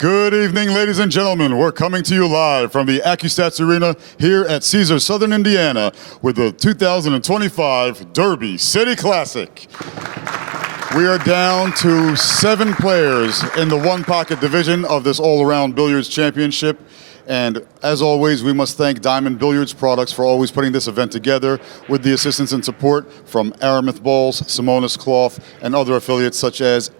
Good evening, ladies and gentlemen. We're coming to you live from the ACCUSTATS Arena here at Caesars, Southern Indiana, with the 2025 Derby City Classic. We are down to 7 players in the one-pocket division of this all-around billiards championship. And as always, we must thank Diamond Billiards Products for always putting this event together with the assistance and support from Aramis Balls, Simonis Cloth, and other affiliates such as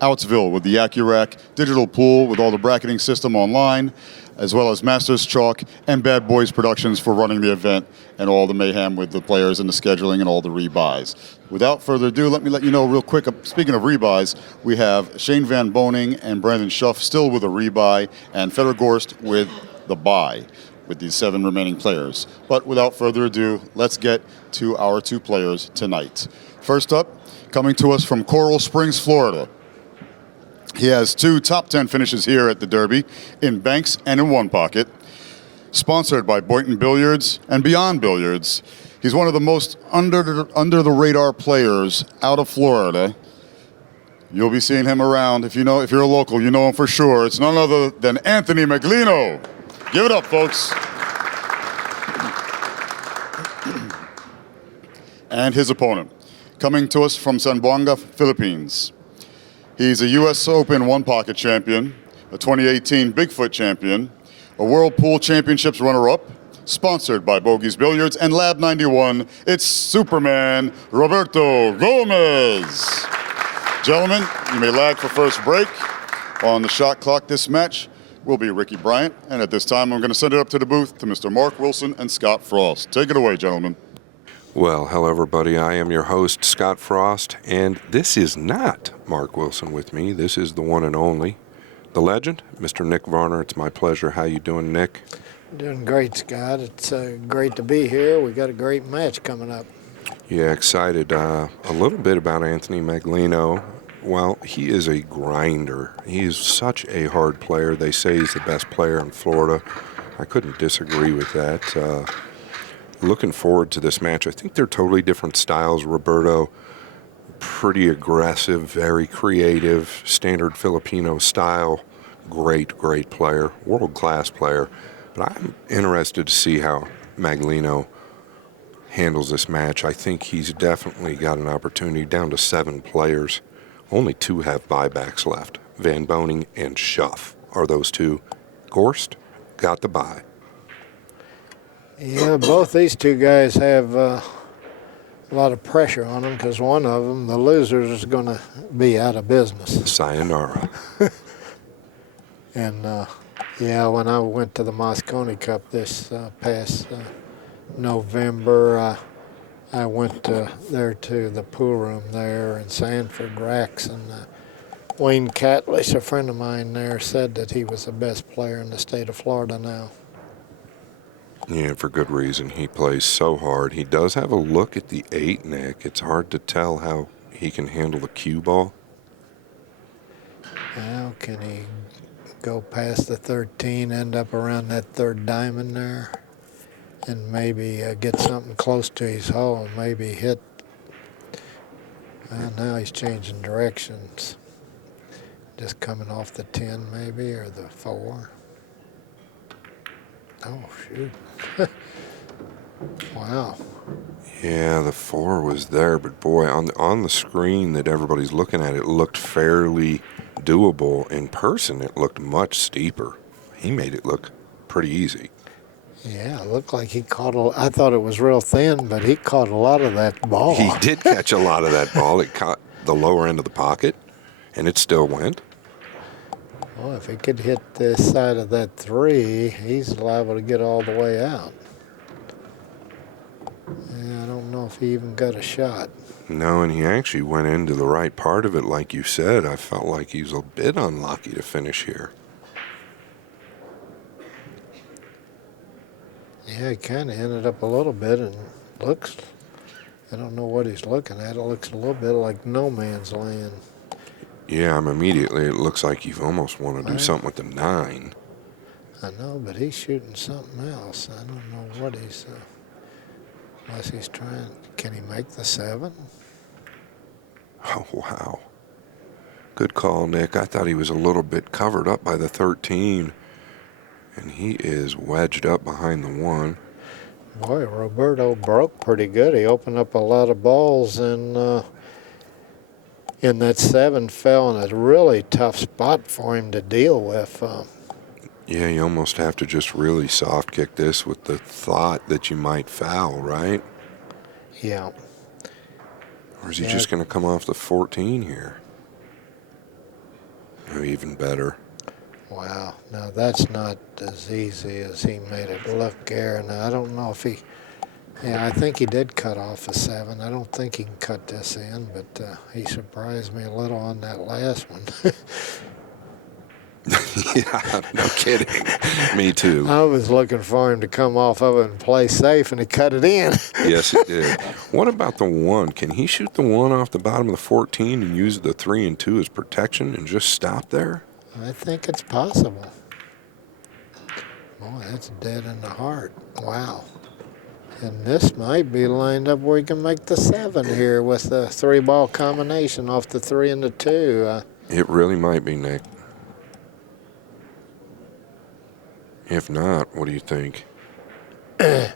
Outsville with the AccuRack, Digital Pool with all the bracketing system online, as well as Masters Chalk and Bad Boys Productions for running the event and all the mayhem with the players and the scheduling and all the rebuys. Without further ado, let me let you know real quick, speaking of rebuys, we have Shane Van Boning and Brandon Schuff still with a rebuy and Fedor Gorst with the buy with these 7 remaining players. But without further ado, let's get to our 2 players tonight. First up, coming to us from Coral Springs, Florida. He has 2 top 10 finishes here at the Derby, in Banks and in One Pocket. Sponsored by Boynton Billiards and Beyond Billiards. He's one of the most under the radar players out of Florida. You'll be seeing him around. If you're a local, you know him for sure. It's none other than Anthony Meglino. Give it up, folks. And his opponent, coming to us from Zamboanga, Philippines. He's a U.S. Open one-pocket champion, a 2018 Bigfoot champion, a World Pool Championships runner-up, sponsored by Bogies Billiards and Lab 91. It's Superman Roberto Gomez. Gentlemen, you may lag for first break. On the shot clock this match will be Ricky Bryant, and at this time I'm going to send it up to the booth to Mr. Mark Wilson and Scott Frost. Take it away, gentlemen. Well, hello everybody. I am your host, Scott Frost, and this is not Mark Wilson with me. This is the one and only, the legend, Mr. Nick Varner. It's my pleasure. How you doing, Nick? Doing great, Scott. It's great to be here. We got a great match coming up. Yeah, excited. A little bit about Anthony Meglino. Well, he is a grinder. He is such a hard player. They say he's the best player in Florida. I couldn't disagree with that. Looking forward to this match. I think they're totally different styles. Roberto, pretty aggressive, very creative, standard Filipino style. Great player, world-class player. But I'm interested to see how Meglino handles this match. I think he's definitely got an opportunity. Down to 7 players. Only 2 have buybacks left. Van Boning and Schuff are those 2. Gorst got the buy. Yeah, both these 2 guys have a lot of pressure on them because one of them, the loser, is going to be out of business. Sayonara. And, yeah, when I went to the Moscone Cup this past November, I went there to the pool room there in Sanford, Racks, and Wayne Catlish, a friend of mine there, said that he was the best player in the state of Florida now. Yeah, for good reason. He plays so hard. He does have a look at the 8, Nick. It's hard to tell how he can handle the cue ball. How can he go past the 13, end up around that 3rd diamond there, and maybe get something close to his hole, maybe hit. Now he's changing directions. Just coming off the 10 maybe, or the 4. Oh, shoot. Wow. Yeah, the 4 was there, but boy, on the screen that everybody's looking at, it looked fairly doable. In person, it looked much steeper. He made it look pretty easy. Yeah, it looked like he caught I thought it was real thin, but he caught a lot of that ball. He did catch a lot of that ball. It caught the lower end of the pocket, and it still went. Well, if he could hit this side of that 3, he's liable to get all the way out. Yeah, I don't know if he even got a shot. No, and he actually went into the right part of it, like you said. I felt like he was a bit unlucky to finish here. Yeah, he kind of ended up a little bit, and looks, I don't know what he's looking at. It looks a little bit like no man's land. Yeah, immediately it looks like you almost want to do something with the 9. I know, but he's shooting something else. I don't know what he's, unless he's trying, can he make the 7? Oh, wow. Good call, Nick. I thought he was a little bit covered up by the 13, and he is wedged up behind the 1. Boy, Roberto broke pretty good. He opened up a lot of balls, and that 7 fell in a really tough spot for him to deal with. Yeah, you almost have to just really soft kick this with the thought that you might foul, right? Yeah. Or is he just going to come off the 14 here? Or even better. Wow. Now, that's not as easy as he made it look, Gary. Now, I don't know if he... Yeah, I think he did cut off a 7. I don't think he can cut this in, but he surprised me a little on that last one. Yeah, no kidding. Me too. I was looking for him to come off of it and play safe, and he cut it in. Yes, it did. What about the 1? Can he shoot the 1 off the bottom of the 14 and use the 3 and 2 as protection and just stop there? I think it's possible. Boy, that's dead in the heart. Wow. And this might be lined up where he can make the 7 here with the 3-ball combination off the 3 and the 2. It really might be, Nick. If not, what do you think? Can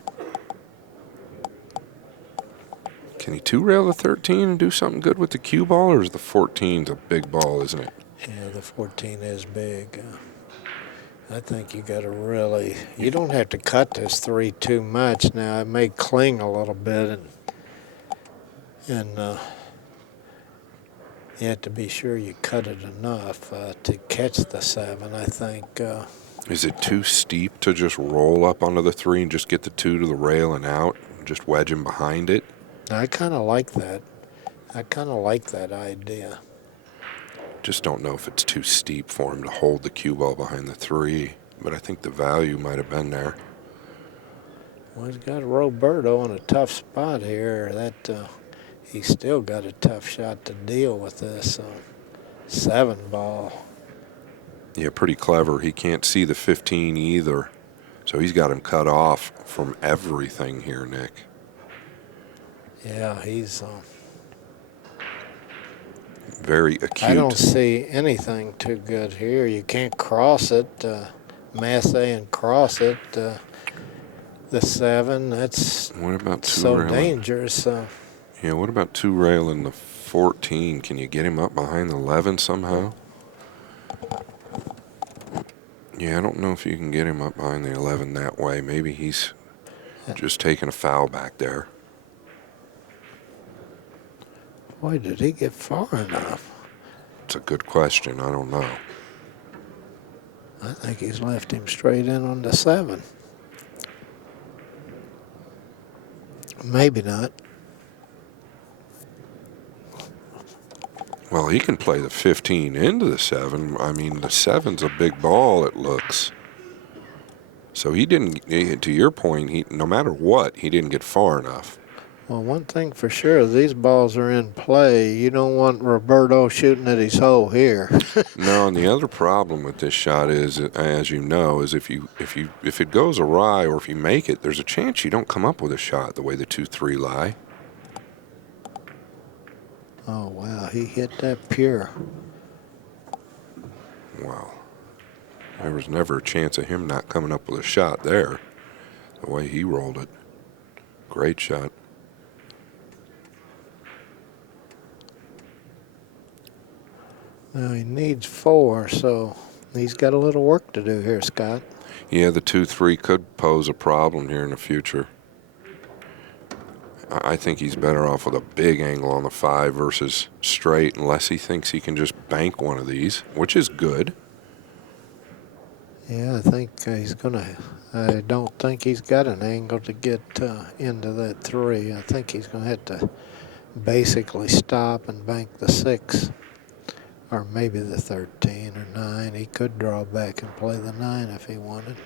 he 2-rail the 13 and do something good with the cue ball, or is the 14 a big ball, isn't it? Yeah, the 14 is big. I think you got to really, you don't have to cut this 3 too much. Now, it may cling a little bit, and you have to be sure you cut it enough to catch the 7, I think. Is it too steep to just roll up onto the 3 and just get the 2 to the rail and out, and just wedge him behind it? I kind of like that. I kind of like that idea. Just don't know if it's too steep for him to hold the cue ball behind the 3, but I think the value might have been there. Well, he's got Roberto in a tough spot here. He's still got a tough shot to deal with this 7-ball. Yeah, pretty clever. He can't see the 15 either, so he's got him cut off from everything here, Nick. Yeah, he's... very acute. I don't see anything too good here. You can't cross it, mass A and cross it. The 7, that's what about so railing? dangerous. Yeah, what about 2-railing the 14? Can you get him up behind the 11 somehow? Yeah, I don't know if you can get him up behind the 11 that way. Maybe he's just taking a foul back there. Boy, did he get far enough? It's a good question. I don't know. I think he's left him straight in on the 7. Maybe not. Well, he can play the 15 into the 7. I mean, the 7's a big ball, it looks. So he didn't, to your point, no matter what, he didn't get far enough. Well, one thing for sure, these balls are in play. You don't want Roberto shooting at his hole here. No, and the other problem with this shot is, as you know, is if it goes awry or if you make it, there's a chance you don't come up with a shot the way the 2-3 lie. Oh, wow, he hit that pure. Wow. There was never a chance of him not coming up with a shot there, the way he rolled it. Great shot. Now he needs 4, so he's got a little work to do here, Scott. Yeah, the 2-3 could pose a problem here in the future. I think he's better off with a big angle on the 5 versus straight, unless he thinks he can just bank one of these, which is good. Yeah, I think he's going to... I don't think he's got an angle to get into that 3. I think he's going to have to basically stop and bank the 6. Or maybe the 13 or 9. He could draw back and play the 9 if he wanted.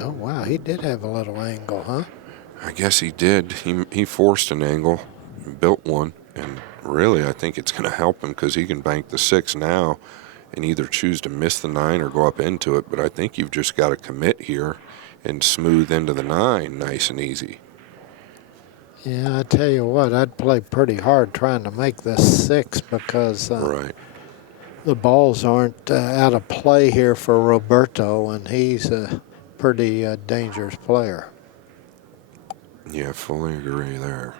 Oh, wow, he did have a little angle, huh? I guess he did. He forced an angle, built one, and really I think it's going to help him because he can bank the 6 now and either choose to miss the 9 or go up into it, but I think you've just got to commit here and smooth into the 9 nice and easy. Yeah, I tell you what, I'd play pretty hard trying to make this 6 because Right. the balls aren't out of play here for Roberto, and he's a pretty dangerous player. Yeah, fully agree there.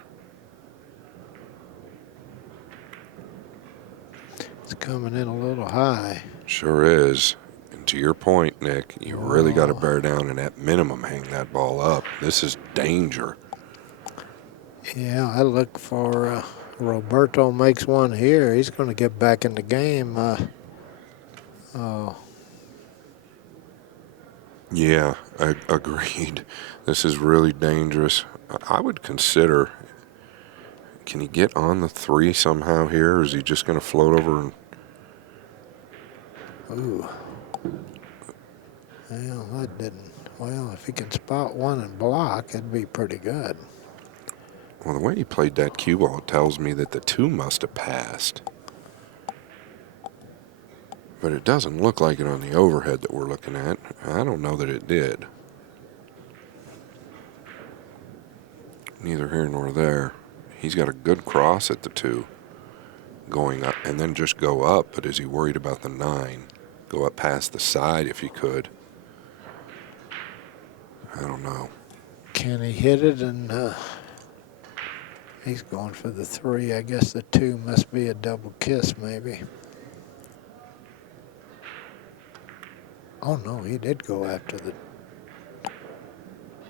It's coming in a little high. Sure is. And to your point, Nick, you really got to bear down and at minimum hang that ball up. This is danger. Yeah, I look for Roberto makes one here. He's going to get back in the game. Oh, Yeah, agreed. This is really dangerous. I would consider, can he get on the 3 somehow here, or is he just going to float over and... ooh. Well, that didn't. Well, if he can spot one and block, it'd be pretty good. Well, the way he played that cue ball tells me that the 2 must have passed. But it doesn't look like it on the overhead that we're looking at. I don't know that it did. Neither here nor there. He's got a good cross at the 2 going up, and then just go up. But is he worried about the 9? Go up past the side if he could. I don't know. Can he hit it? And he's going for the 3. I guess the 2 must be a double kiss, maybe. Oh, no, he did go after the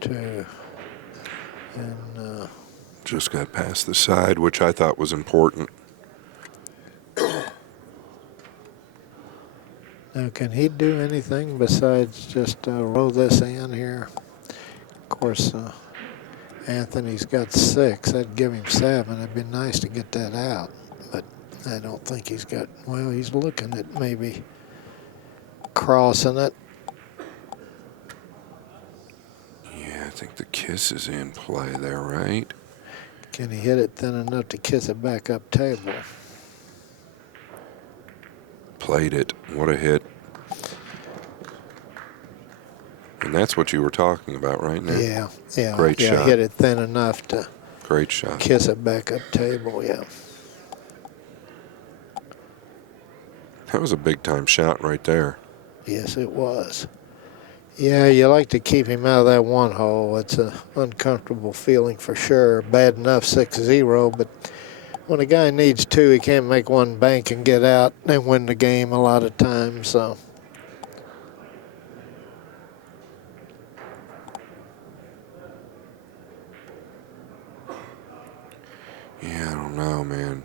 2. And Just got past the side, which I thought was important. now, can he do anything besides just roll this in here? Of course, Anthony's got 6. That'd give him 7. It'd be nice to get that out. But I don't think he's got, well, he's looking at maybe crossing it. Yeah, I think the kiss is in play there, right? Can he hit it thin enough to kiss it back up table? Played it. What a hit. And that's what you were talking about, right, Nick? Yeah. Great shot. Hit it thin enough to Great shot. kiss it back up table, yeah. That was a big-time shot right there. Yes, it was. Yeah, you like to keep him out of that 1 hole. It's an uncomfortable feeling for sure. Bad enough 6-0, but when a guy needs 2, he can't make 1 bank and get out and win the game a lot of times. So. Yeah, I don't know, man.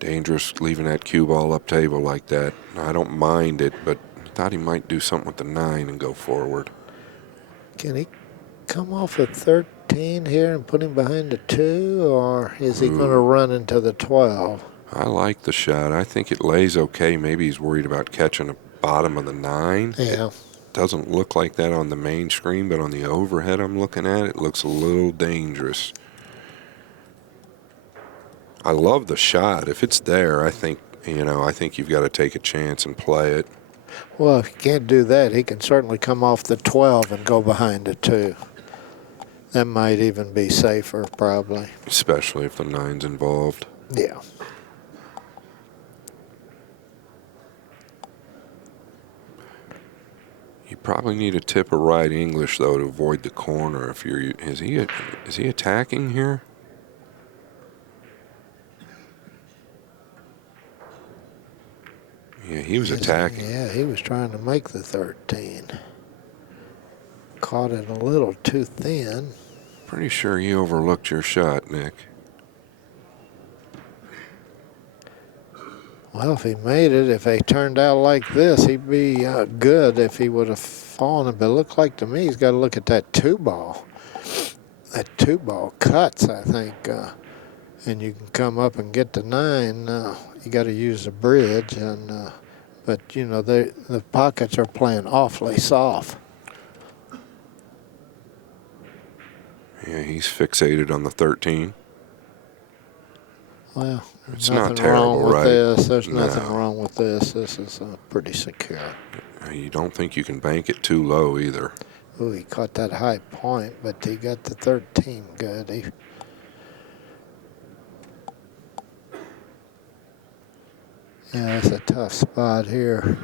Dangerous leaving that cue ball up table like that. I don't mind it, but I thought he might do something with the 9 and go forward. Can he come off at 13 here and put him behind the 2, or is he going to run into the 12? I like the shot. I think it lays okay. Maybe he's worried about catching the bottom of the 9. Yeah. It doesn't look like that on the main screen, but on the overhead I'm looking at, it looks a little dangerous. I love the shot. If it's there, I think you've got to take a chance and play it. Well, if he can't do that, he can certainly come off the 12 and go behind the 2. That might even be safer, probably. Especially if the 9's involved. Yeah. You probably need a tip of right English though to avoid the corner. If you're, is he attacking here? Yeah, he was attacking. Yeah, he was trying to make the 13. Caught it a little too thin. Pretty sure he overlooked your shot, Nick. Well, if he made it, if they turned out like this, he'd be good if he would have fallen. But it looked like to me he's got to look at that 2 ball. That 2 ball cuts, I think. And you can come up and get the 9. You got to use the bridge. But, you know, the pockets are playing awfully soft. Yeah, he's fixated on the 13. Well, It's nothing not terrible, wrong with right? this. There's No. nothing wrong with this. This is pretty secure. You don't think you can bank it too low either. Ooh, he caught that high point, but he got the 13 good. Yeah, that's a tough spot here.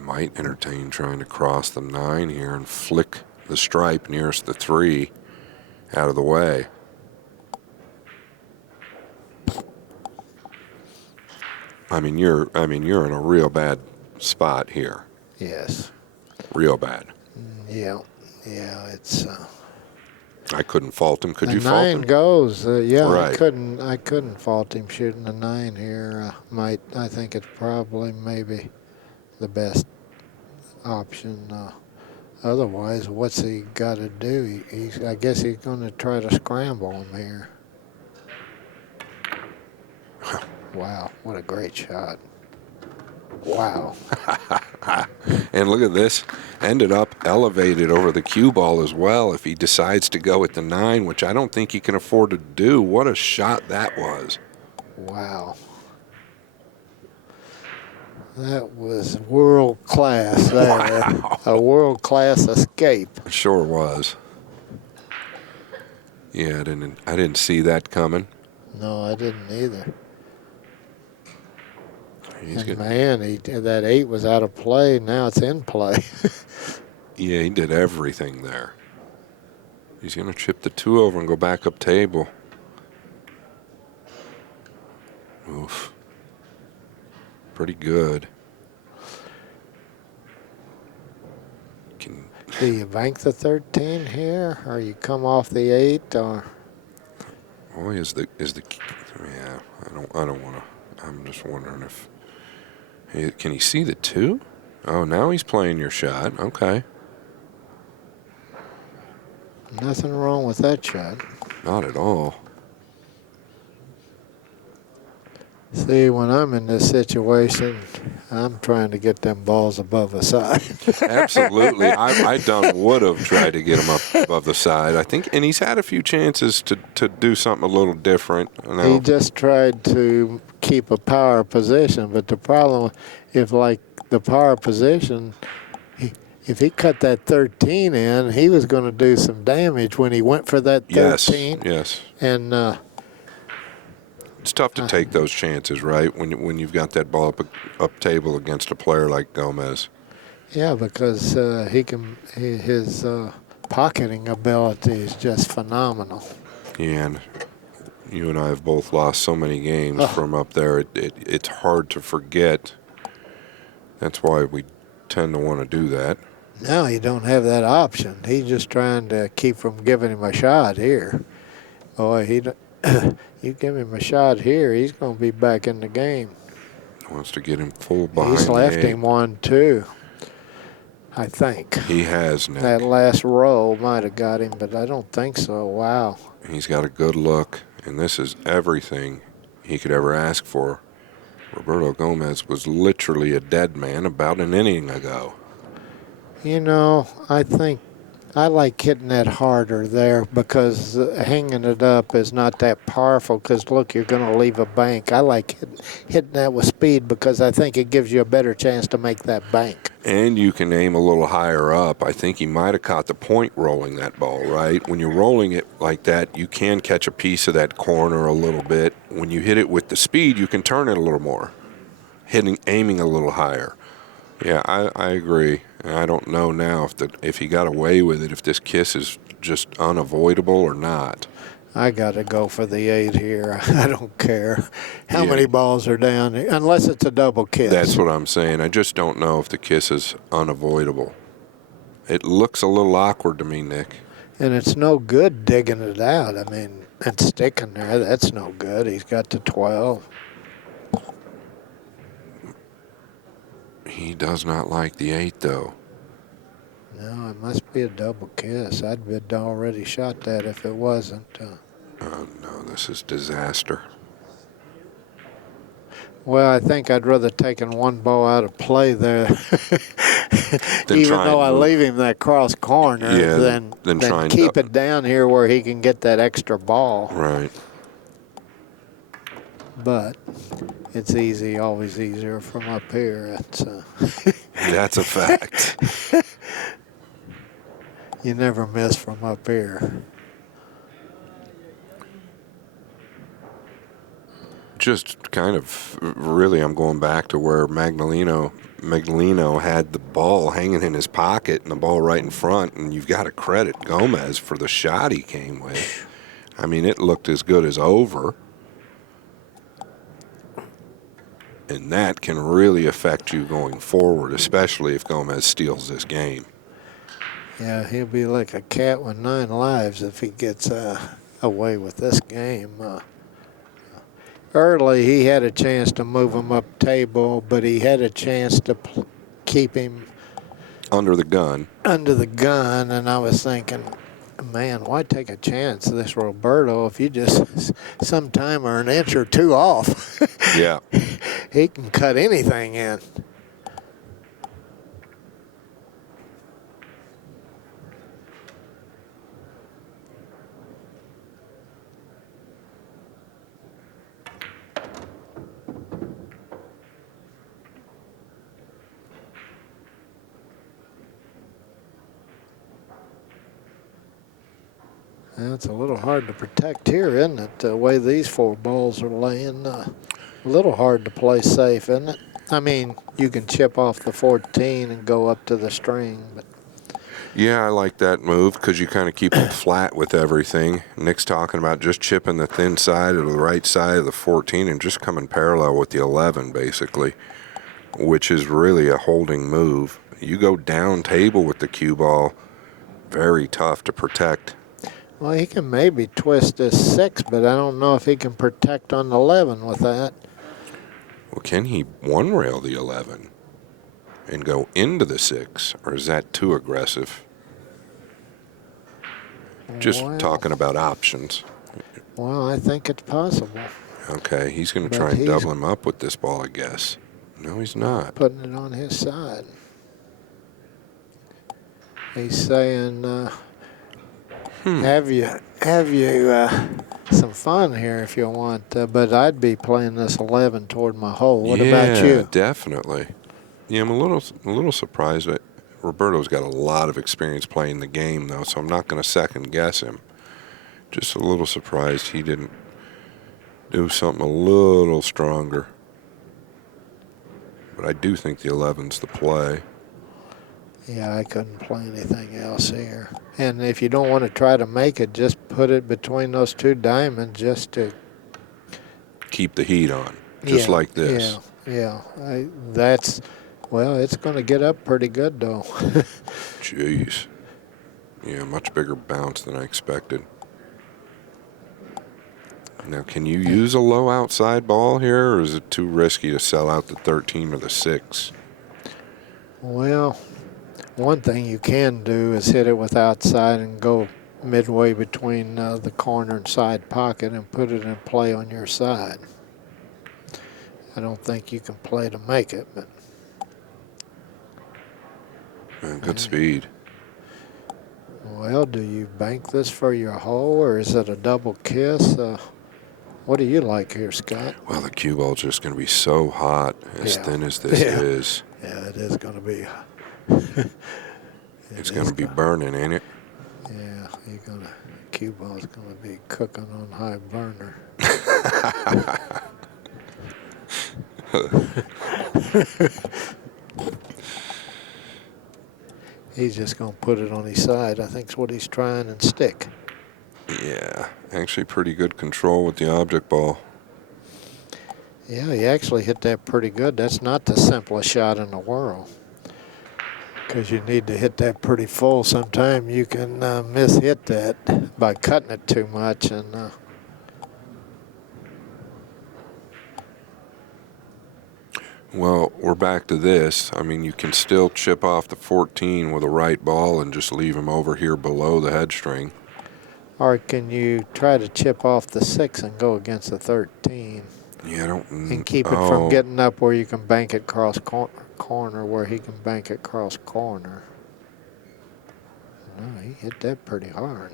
Might entertain trying to cross the 9 here and flick the stripe nearest the 3 out of the way. I mean, you're in a real bad spot here. Yes. Real bad. Yeah. Yeah, it's... I couldn't fault him. Could the you fault 9 him? goes. Yeah, Right. I couldn't fault him shooting the 9 here. I think it's probably maybe the best option. Otherwise, what's he got to do? I guess he's going to try to scramble him here. Wow, what a great shot. Wow. And look at this. Ended up elevated over the cue ball as well if he decides to go at the 9, which I don't think he can afford to do. What a shot that was. Wow. That was world class there. Wow. A world class escape. It sure was. Yeah, I didn't see that coming. No, I didn't either. He's And good. man, that 8 was out of play. Now it's in play. Yeah, he did everything there. He's going to chip the 2 over and go back up table. Oof. Pretty good. Do you bank the 13 here, or you come off the 8, or? Boy, is the yeah. I don't want to. I'm just wondering if can he see the 2? Oh, now he's playing your shot. Okay. Nothing wrong with that shot. Not at all. See, when I'm in this situation, I'm trying to get them balls above the side. Absolutely. I done would have tried to get him up above the side. I think, and he's had a few chances to do something a little different. He just tried to keep a power position, but the problem, if like the power position, if he cut that 13 in, he was going to do some damage when he went for that 13. Yes. And it's tough to take those chances, right? When you've got that ball up table against a player like Gomez. yeah, because his pocketing ability is just phenomenal. And you and I have both lost so many games from up there. It's hard to forget. That's why we tend to want to do that. Now you don't have that option. He's just trying to keep from giving him a shot here. Boy, you give him a shot here, he's going to be back in the game. Wants to get him full behind. He's left the 8. him 1, 2, I think. He has, Nick. That last roll might have got him, but I don't think so. Wow. He's got a good look, and this is everything he could ever ask for. Roberto Gomez was literally a dead man about an inning ago. You know, I think I like hitting that harder there because hanging it up is not that powerful because, look, you're going to leave a bank. I like hitting that with speed because I think it gives you a better chance to make that bank. And you can aim a little higher up. I think he might have caught the point rolling that ball, right? When you're rolling it like that, you can catch a piece of that corner a little bit. When you hit it with the speed, you can turn it a little more, aiming a little higher. Yeah, I agree. And I don't know now if he got away with it, if this kiss is just unavoidable or not. I got to go for the 8 here. I don't care how many balls are down, unless it's a double kiss. That's what I'm saying. I just don't know if the kiss is unavoidable. It looks a little awkward to me, Nick. And it's no good digging it out. I mean, and sticking there, that's no good. He's got the 12. He does not like the 8, though. No, it must be a double kiss. I'd been already shot that if it wasn't. Oh, no, this is disaster. Well, I think I'd rather taken one ball out of play there, even though I leave him that cross corner, than keep it down here where he can get that extra ball. Right. But it's easy, always easier from up here. That's a fact. you never miss from up here. Just kind of, really, I'm going back to where Meglino had the ball hanging in his pocket and the ball right in front, and you've got to credit Gomez for the shot he came with. I mean, it looked as good as over. And that can really affect you going forward, especially if Gomez steals this game. Yeah, he'll be like a cat with 9 lives if he gets away with this game. Early, he had a chance to move him up table, but he had a chance to keep him Under the gun. under the gun, and I was thinking, man, why take a chance this Roberto if you just sometime are an inch or two off? Yeah. He can cut anything in. It's a little hard to protect here, isn't it? The way these 4 balls are laying, a little hard to play safe, isn't it? I mean, you can chip off the 14 and go up to the string, but Yeah, I like that move because you kind of keep it flat with everything. Nick's talking about just chipping the thin side or the right side of the 14 and just coming parallel with the 11, basically, which is really a holding move. You go down table with the cue ball, very tough to protect. well, he can maybe twist this 6, but I don't know if he can protect on the 11 with that. Well, can he one rail the 11 and go into the 6, or is that too aggressive? Just Well, talking about options. Well, I think it's possible. Okay, he's going to But try and he's- double him up with this ball, I guess. No, he's not. Putting it on his side. He's saying, have you some fun here if you want, but I'd be playing this 11 toward my hole. What about Yeah, you? definitely. Yeah, I'm a little surprised that Roberto's got a lot of experience playing the game, though, so I'm not going to second guess him. Just a little surprised he didn't do something a little stronger. But I do think the 11's the play. Yeah, I couldn't play anything else here. And if you don't want to try to make it, just put it between those 2 diamonds just to Keep the heat on, just like this. Yeah. Well, it's going to get up pretty good, though. Jeez. Yeah, much bigger bounce than I expected. Now, can you use a low outside ball here, or is it too risky to sell out the 13 or the 6? Well, one thing you can do is hit it with outside and go midway between the corner and side pocket and put it in play on your side. I don't think you can play to make it, but Good speed. well, do you bank this for your hole or is it a double kiss? What do you like here, Scott? Well, the cue ball's just going to be so hot, as Yeah. thin as this Yeah. is. Yeah, it is going to be. It's going to be burning, ain't it? Yeah, cue ball's going to be cooking on high burner. He's just going to put it on his side. I think that's what he's trying and stick. Yeah, actually pretty good control with the object ball. Yeah, he actually hit that pretty good. That's not the simplest shot in the world. Because you need to hit that pretty full. Sometimes you can miss-hit that by cutting it too much. And Well, we're back to this. I mean, you can still chip off the 14 with a right ball and just leave him over here below the head string. or can you try to chip off the 6 and go against the 13? Yeah, I don't. And keep it from getting up where you can bank it cross corner where he can bank it cross corner. No, he hit that pretty hard.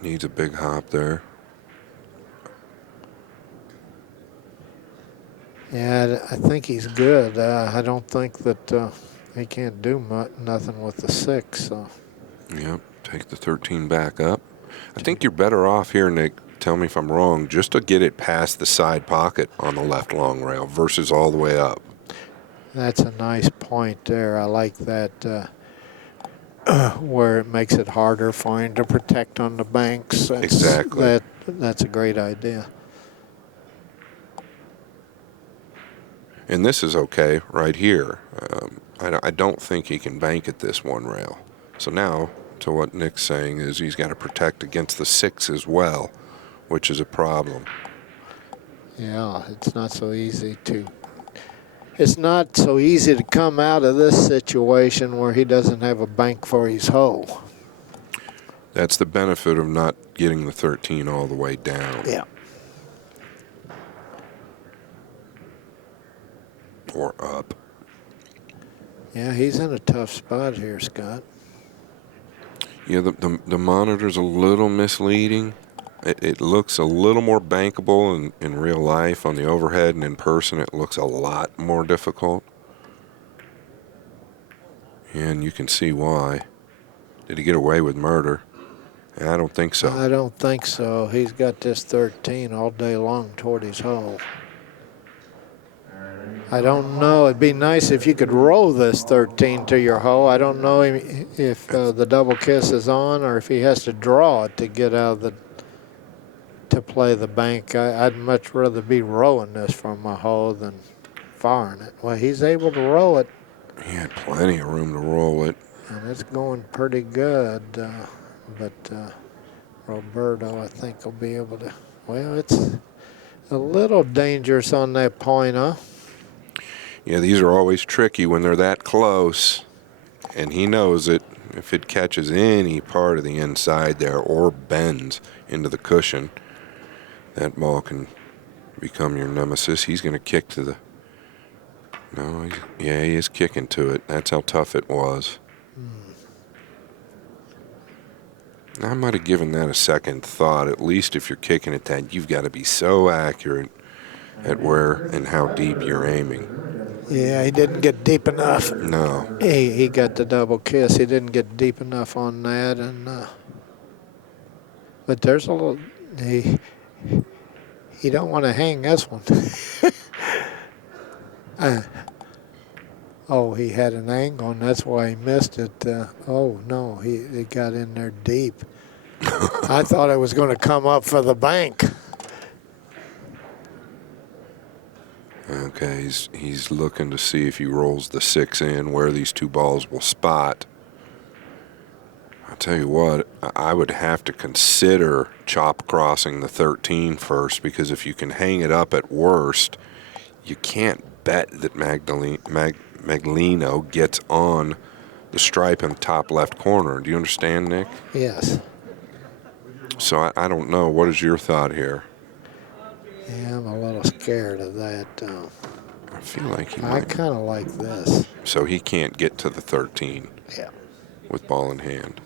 Needs a big hop there. Yeah, I think he's good. I don't think that he can't do nothing with the 6. So. Yep, take the 13 back up. I think you're better off here, Nick. Tell me if I'm wrong, just to get it past the side pocket on the left long rail versus all the way up. That's a nice point there. I like that where it makes it harder for him to protect on the banks. Exactly. That's a great idea. And this is okay right here. I don't think he can bank at this one rail. So now, to what Nick's saying is he's got to protect against the 6 as well, which is a problem. Yeah, it's not so easy to come out of this situation where he doesn't have a bank for his hole. That's the benefit of not getting the 13 all the way down. Yeah. Or up. Yeah, he's in a tough spot here, Scott. Yeah, the monitor's a little misleading. It looks a little more bankable in real life on the overhead, and in person it looks a lot more difficult. And you can see why. Did he get away with murder? I don't think so. I don't think so. He's got this 13 all day long toward his hole. I don't know. It'd be nice if you could roll this 13 to your hole. I don't know if the double kiss is on or if he has to draw it to get out of to play the bank. I'd much rather be rowing this from my hole than firing it. Well, he's able to roll it. He had plenty of room to roll it. And it's going pretty good. But Roberto, I think, will be able to. Well, it's a little dangerous on that point, huh? Yeah, these are always tricky when they're that close, and he knows it. If it catches any part of the inside there or bends into the cushion, that ball can become your nemesis. He's going to kick to the... No, he is kicking to it. That's how tough it was. I might have given that a second thought. At least if you're kicking at that, you've got to be so accurate at where and how deep you're aiming. Yeah, he didn't get deep enough. No. He got the double kiss. He didn't get deep enough on that, and but there's a little. He don't want to hang this one. Oh, he had an angle, and that's why he missed it. Oh no, he got in there deep. I thought it was going to come up for the bank. Okay, he's looking to see if he rolls the 6 in, where these two balls will spot. I'll tell you what, I would have to consider chop crossing the 13 first, because if you can hang it up at worst, you can't bet that Meglino gets on the stripe in the top left corner. Do you understand, Nick? Yes. So I don't know. What is your thought here? Yeah, I'm a little scared of that. I feel like he I might. kind of like this. So he can't get to the 13 Yeah. with ball in hand.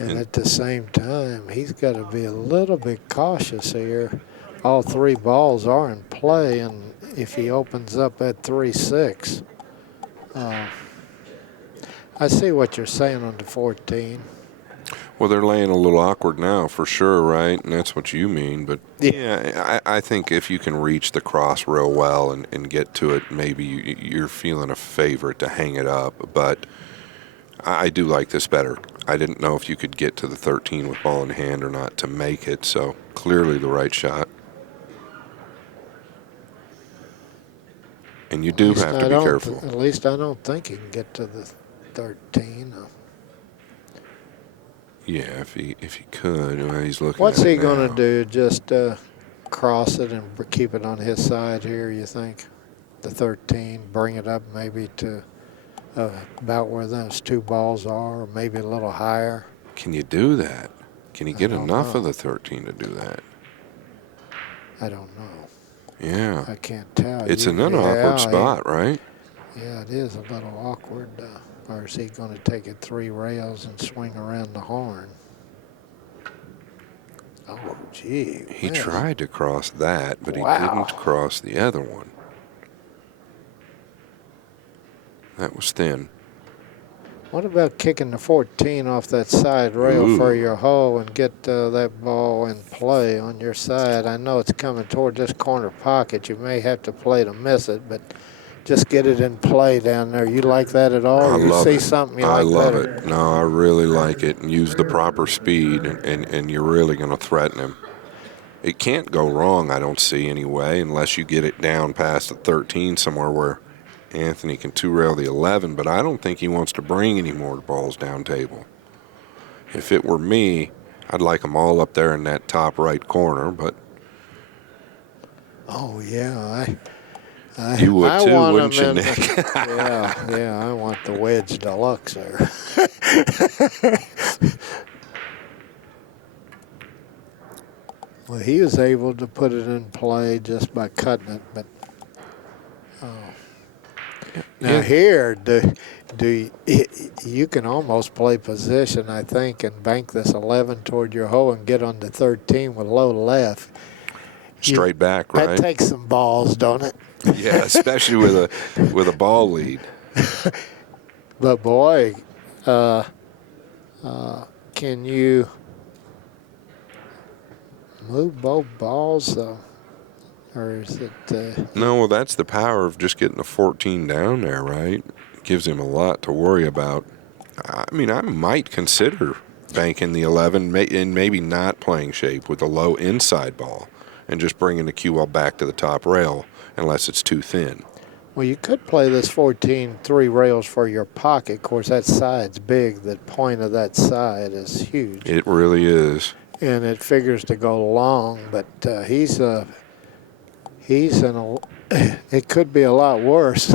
And at the same time, he's got to be a little bit cautious here. All three balls are in play, and if he opens up at 3-6, I see what you're saying on the 14. Well, they're laying a little awkward now for sure, right? And that's what you mean. But, yeah, I think if you can reach the cross real well and get to it, maybe you're feeling a favorite to hang it up. But I do like this better. I didn't know if you could get to the 13 with ball in hand or not to make it, so clearly the right shot. And you do have to be careful. At least I don't think he can get to the 13. Yeah, if he could, well, he's looking. What's at he it going now. to do? Just cross it and keep it on his side here, you think? The 13, bring it up maybe to about where those two balls are, or maybe a little higher. Can you do that? Can he get enough know. of the 13 to do that? I don't know. Yeah. I can't tell. It's in an awkward spot, right? Yeah, it is a little awkward. Or is he going to take it 3 rails and swing around the horn? Oh, gee. He whiz. tried to cross that, but Wow. he didn't cross the other one. That was thin. What about kicking the 14 off that side rail for your hole and get that ball in play on your side? I know it's coming toward this corner pocket. You may have to play to miss it, but just get it in play down there. You like that at all? I You love see it. something you I like love better? it. No, I really like it. And use the proper speed, and you're really going to threaten him. It can't go wrong, I don't see anyway, unless you get it down past the 13 somewhere where Anthony can two-rail the 11, but I don't think he wants to bring any more balls down table. If it were me, I'd like them all up there in that top right corner, but Oh, yeah. you would I too, want wouldn't you, them in Nick? yeah, I want the wedge deluxe there. Well, he was able to put it in play just by cutting it, but now here, you can almost play position, I think, and bank this 11 toward your hole and get on the 13 with low left. Straight back, right? That takes some balls, don't it? Yeah, especially with a ball lead. But boy, can you move both balls, or is it? No, well, that's the power of just getting the 14 down there, right? Gives him a lot to worry about. I mean, I might consider banking the 11 and maybe not playing shape with a low inside ball and just bringing the cue ball back to the top rail unless it's too thin. Well, you could play this 14 3 rails for your pocket. Of course, that side's big. The point of that side is huge. It really is. And it figures to go long, but he's in a. It could be a lot worse.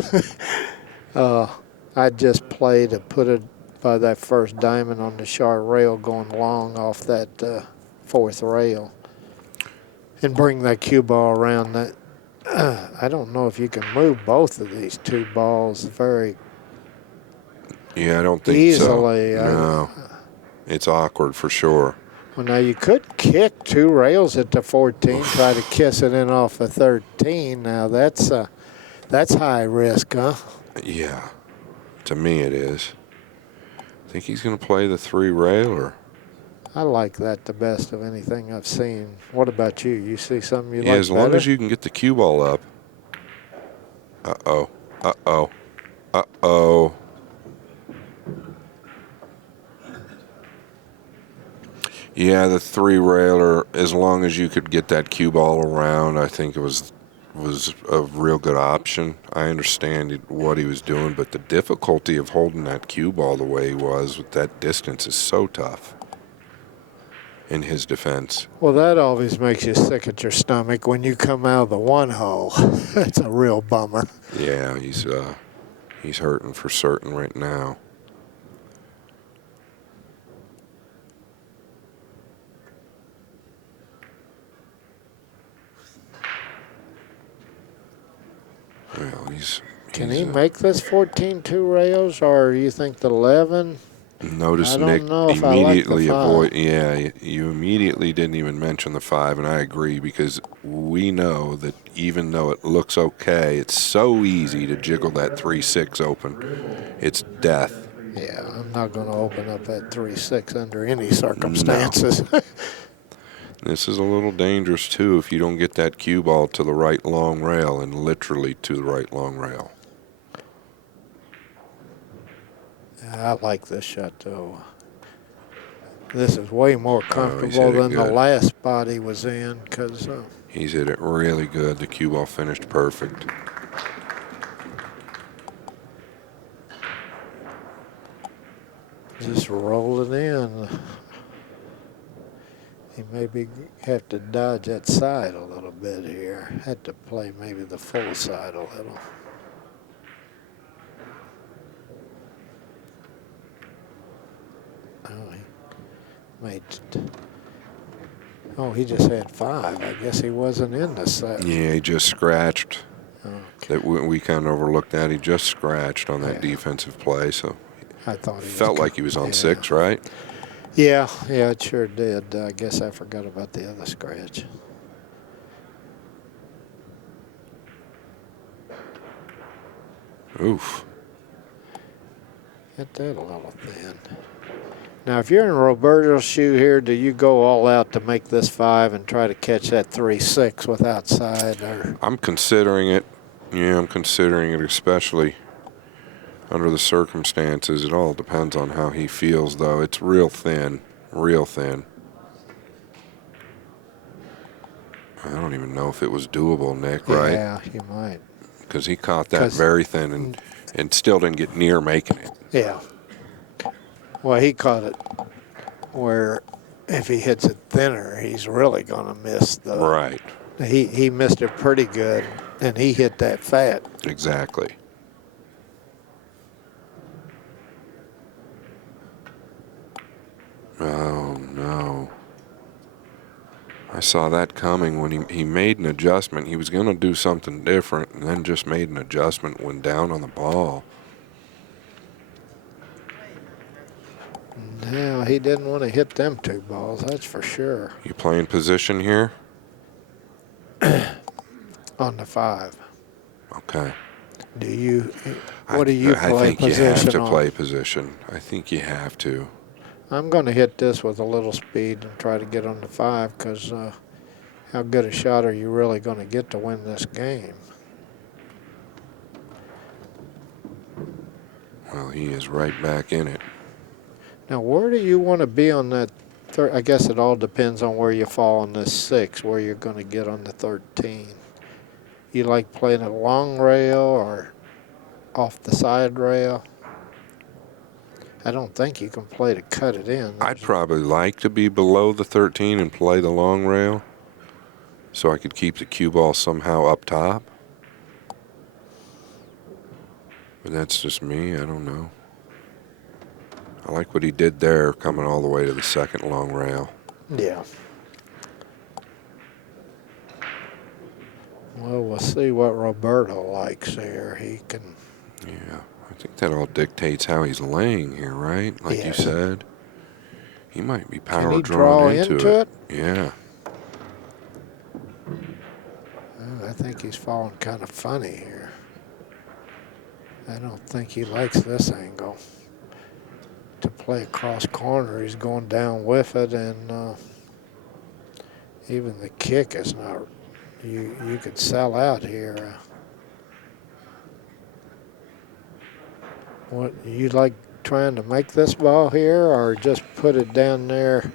I just play to put it by that first diamond on the short rail going long off that fourth rail, and bring that cue ball around that. I don't know if you can move both of these two balls very Yeah, I don't think easily. so. No, it's awkward for sure. Well, now you could kick two rails at the 14, try to kiss it in off a 13. Now that's high risk, huh? Yeah, to me it is. Think he's going to play the 3 rail or? I like that the best of anything I've seen. What about you? You see something you like as long better? as you can get the cue ball up. Uh-oh. Uh-oh. Uh-oh. Yeah, the 3 railer, as long as you could get that cue ball around, I think it was a real good option. I understand what he was doing, but the difficulty of holding that cue ball the way he was with that distance is so tough in his defense. Well, that always makes you sick at your stomach when you come out of the one hole. That's a real bummer. Yeah, he's hurting for certain right now. Well, Can he make this 14 2 rails, or you think the 11? Notice I don't Nick know if I like the immediately 5. Yeah, you immediately didn't even mention the 5, and I agree because we know that even though it looks okay, it's so easy to jiggle that 3-6 open. It's death. Yeah, I'm not going to open up that 3-6 under any circumstances. No. This is a little dangerous too if you don't get that cue ball to the right long rail, and literally to the right long rail. I like this shot, though. This is way more comfortable than the last spot he was in, because he's hit it really good. The cue ball finished perfect. just roll it in. He maybe have to dodge that side a little bit here. Had to play maybe the full side a little. Oh, he made. Oh, he just had 5. I guess he wasn't in the set. Yeah, he just scratched. Okay. That we kind of overlooked that. He just scratched on that defensive play, so I thought he felt like he was on 6, right? Yeah, it sure did. I guess I forgot about the other scratch. Oof. Hit that a little thin. Now, if you're in Roberto's shoe here, do you go all out to make this 5 and try to catch that 3-6 with outside? Or I'm considering it. Yeah, I'm considering it, especially under the circumstances. It all depends on how he feels, though. It's real thin, real thin. I don't even know if it was doable, Nick, right? Yeah, you might. Because he caught that very thin and still didn't get near making it. Yeah. Well, he caught it where if he hits it thinner, he's really going to miss the. Right. He missed it pretty good, and he hit that fat. Exactly. Oh, no. I saw that coming when he made an adjustment. He was going to do something different and then just made an adjustment, went down on the ball. Now, he didn't want to hit them 2 balls, that's for sure. You playing position here? On the 5. Okay. Do you? What do you play I think position you have to on? play position. I think you have to. I'm going to hit this with a little speed and try to get on the 5 because how good a shot are you really going to get to win this game? Well, he is right back in it. Now, where do you want to be on that? I guess it all depends on where you fall on this 6, where you're going to get on the 13. You like playing a long rail or off the side rail? I don't think you can play to cut it in. I'd probably like to be below the 13 and play the long rail so I could keep the cue ball somehow up top. But that's just me. I don't know. I like what he did there, coming all the way to the second long rail. Yeah. Well, we'll see what Roberto likes here. He can. Yeah, I think that all dictates how he's laying here, right? Like Yes. you said. He might be Can power he drawn draw into it? Yeah. I think he's falling kind of funny here. I don't think he likes this angle. To play across corner, he's going down with it, and even the kick is not. You could sell out here. What you like trying to make this ball here, or just put it down there,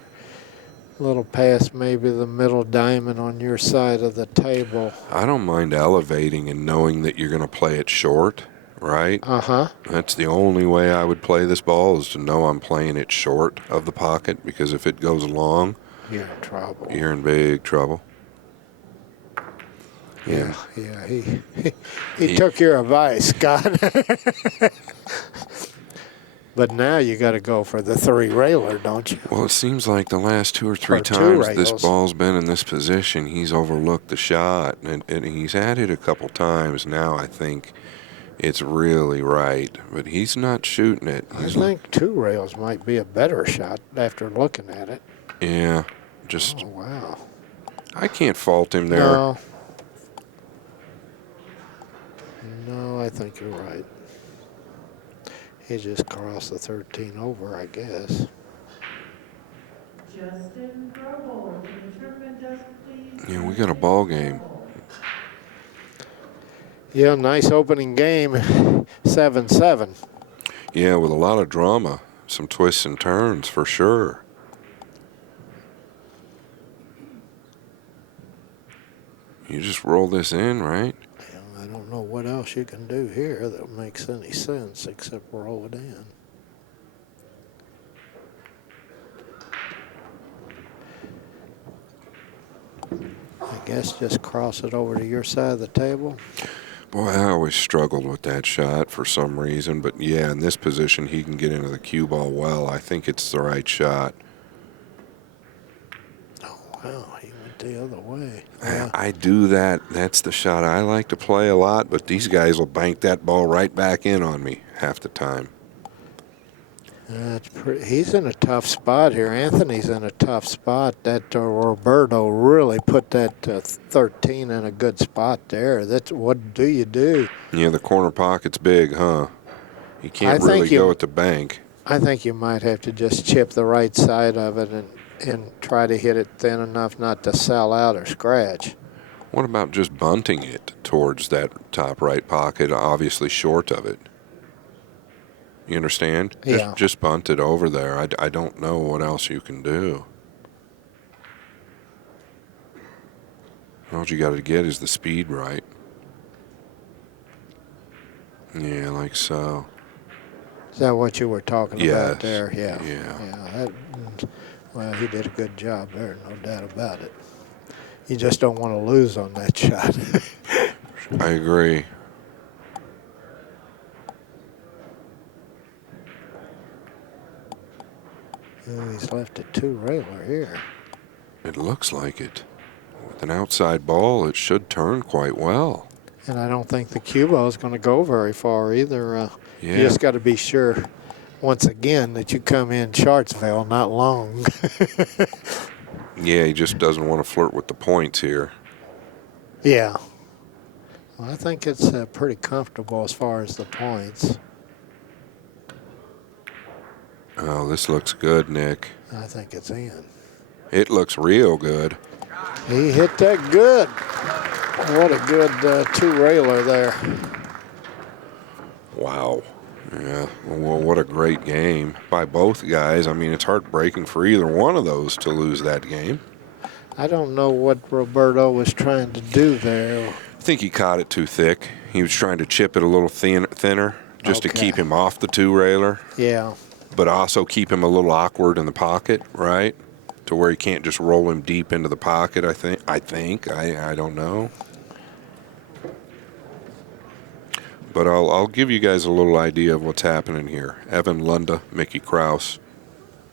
a little past maybe the middle diamond on your side of the table? I don't mind elevating and knowing that you're going to play it short, right? Uh-huh. That's the only way I would play this ball, is to know I'm playing it short of the pocket, because if it goes long, You're in trouble. you're in big trouble. Yeah, he took your advice, Scott. But now you got to go for the 3-railer, don't you? Well, it seems like the last 2 or 3 Or 2 times this rails. ball's been in this position, he's overlooked the shot, and he's had it a couple times now. I think it's really right, but he's not shooting it. I think 2 rails might be a better shot after looking at it. Yeah, just Oh, wow. I can't fault him there. No, I think you're right. He just crossed the 13 over, I guess. Justin Grobel, to the tournament desk, please. Yeah, we got a ball game. Yeah, nice opening game, 7-7. Yeah, with a lot of drama, some twists and turns for sure. You just roll this in, right? I don't know what else you can do here that makes any sense except roll it in. I guess just cross it over to your side of the table. Boy, I always struggled with that shot for some reason, but yeah, in this position, he can get into the cue ball well. I think it's the right shot. Oh, wow, he went the other way. I do that. That's the shot I like to play a lot, but these guys will bank that ball right back in on me half the time. He's in a tough spot here. Anthony's in a tough spot. That Roberto really put that 13 in a good spot there. That's what do you do? Yeah, the corner pocket's big, huh? You can't I think really go at the bank. I think you might have to just chip the right side of it and try to hit it thin enough not to sell out or scratch. What about just bunting it towards that top right pocket, obviously short of it? You understand? Yeah. Just bunt it over there. I don't know what else you can do. All you got to get is the speed right. Yeah, like so. Is that what you were talking Yes. about there? Yeah. Yeah. Well, he did a good job there, no doubt about it. You just don't want to lose on that shot. I agree. Oh, he's left a two-railer here. It looks like it. With an outside ball, it should turn quite well. And I don't think the cue ball is going to go very far either. Yeah. You just got to be sure, once again, that you come in Chartsville, not long. Yeah, he just doesn't want to flirt with the points here. Yeah. Well, I think it's pretty comfortable as far as the points. Oh, this looks good, Nick. I think it's in. It looks real good. He hit that good. What a good two-railer there. Wow. Yeah, well, what a great game by both guys. I mean, it's heartbreaking for either one of those to lose that game. I don't know what Roberto was trying to do there. I think he caught it too thick. He was trying to chip it a little thinner just to keep him off the two-railer. Yeah. But also keep him a little awkward in the pocket, right? To where he can't just roll him deep into the pocket, I think. I don't know. But I'll give you guys a little idea of what's happening here. Evan Lunda, Mickey Kraus,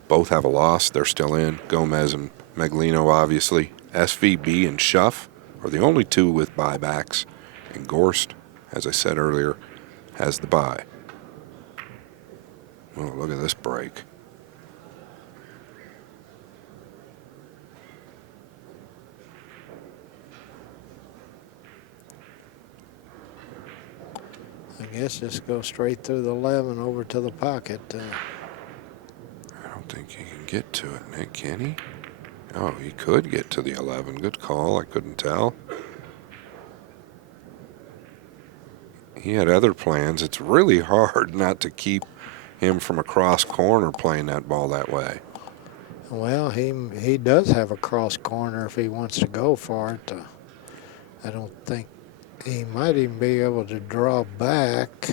both have a loss. They're still in. Gomez and Meglino, obviously. SVB and Schuff are the only two with buybacks. And Gorst, as I said earlier, has the bye. Oh, look at this break. I guess just go straight through the 11 over to the pocket. I don't think he can get to it, Nick, can he? Oh, he could get to the 11. Good call. I couldn't tell. He had other plans. It's really hard not to keep him from a cross corner playing that ball that way. Well, he does have a cross corner if he wants to go for it. I don't think he might even be able to draw back.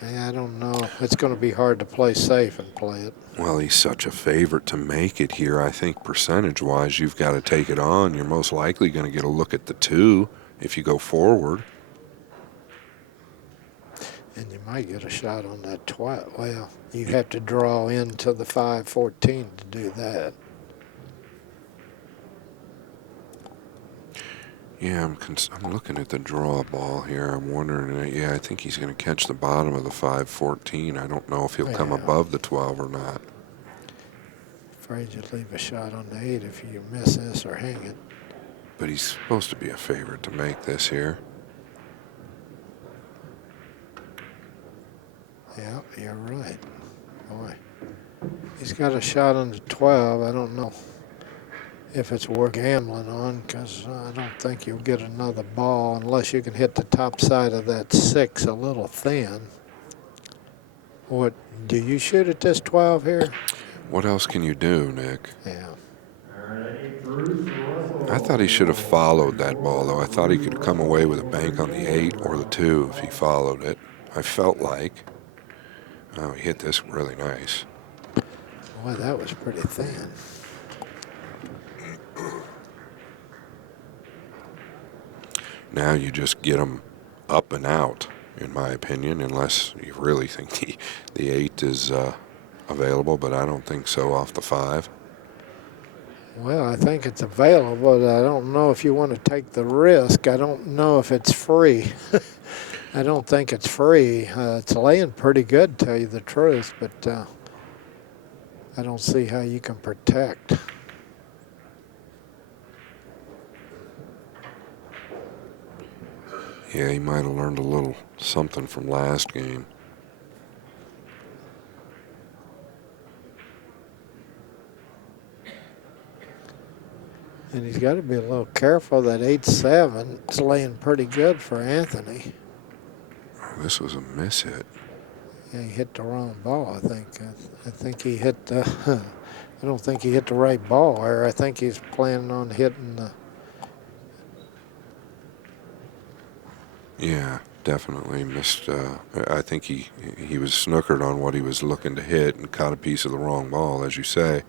I don't know. It's going to be hard to play safe and play it. Well, he's such a favorite to make it here. I think percentage-wise, you've got to take it on. You're most likely going to get a look at the 2 if you go forward. And you might get a shot on that 12. Well, you have to draw into the 5-14 to do that. Yeah, I'm looking at the draw ball here. I'm wondering, yeah, I think he's going to catch the bottom of the 5-14. I don't know if he'll come above the 12 or not. Afraid you'd leave a shot on the 8 if you miss this or hang it. But he's supposed to be a favorite to make this here. Yeah, you're right. Boy, he's got a shot on the 12. I don't know if it's worth gambling on, because I don't think you'll get another ball unless you can hit the top side of that 6 a little thin. What, do you shoot at this 12 here? What else can you do, Nick? Yeah. I thought he should have followed that ball, though. I thought he could come away with a bank on the 8 or the 2 if he followed it. I felt like. Oh, he hit this really nice. Boy, that was pretty thin. Now you just get them up and out, in my opinion, unless you really think the 8 is available, but I don't think so off the 5. Well, I think it's available, but I don't know if you want to take the risk. I don't know if it's free. I don't think it's free. It's laying pretty good, to tell you the truth, but I don't see how you can protect. Yeah, he might have learned a little something from last game. And he's got to be a little careful. That 8-7 is laying pretty good for Anthony. Oh, this was a miss hit. Yeah, he hit the wrong ball, I think. I think he hit the, I don't think he hit the right ball there. I think he's planning on hitting the. Yeah, definitely missed. I think he was snookered on what he was looking to hit and caught a piece of the wrong ball, as you say.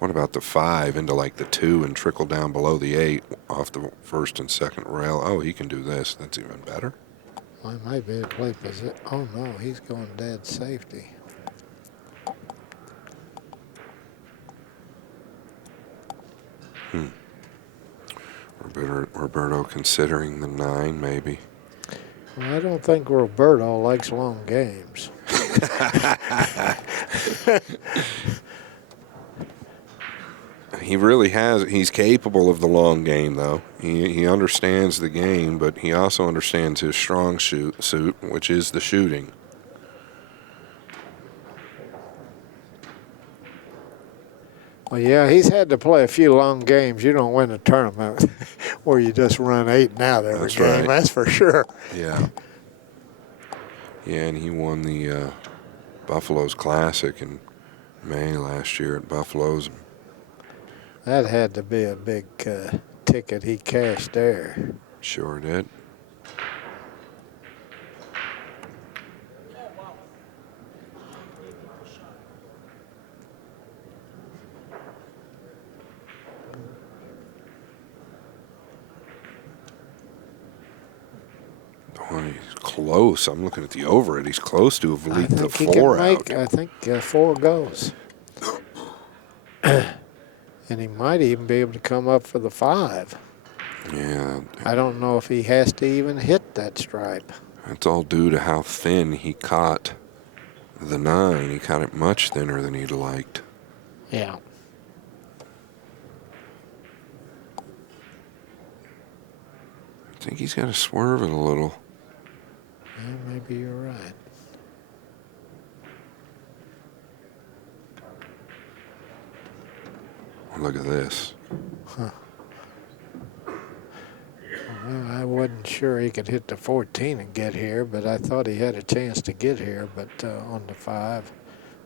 What about the 5 into like the 2 and trickle down below the 8 off the first and second rail? Oh, he can do this. That's even better. I might be able to play position. Oh no, he's going dead safety. Roberto considering the 9, maybe. Well, I don't think Roberto likes long games. He really has. He's capable of the long game, though. He understands the game, but he also understands his strong suit, which is the shooting. Well, yeah, he's had to play a few long games. You don't win a tournament where you just run 8 and out every That's game. right. That's for sure. Yeah. Yeah, and he won the Buffalo's Classic in May last year at Buffalo's. That had to be a big ticket he cashed there. Sure did. Oh, he's close. I'm looking at the over it. He's close to have I leaked the think he 4 can make. out. I think 4 goes. And he might even be able to come up for the 5. Yeah. I don't know if he has to even hit that stripe. It's all due to how thin he caught the 9. He caught it much thinner than he'd liked. Yeah. I think he's got to swerve it a little. Yeah, maybe you're right. Look at this. Huh. Well, I wasn't sure he could hit the 14 and get here, but I thought he had a chance to get here. But on the 5,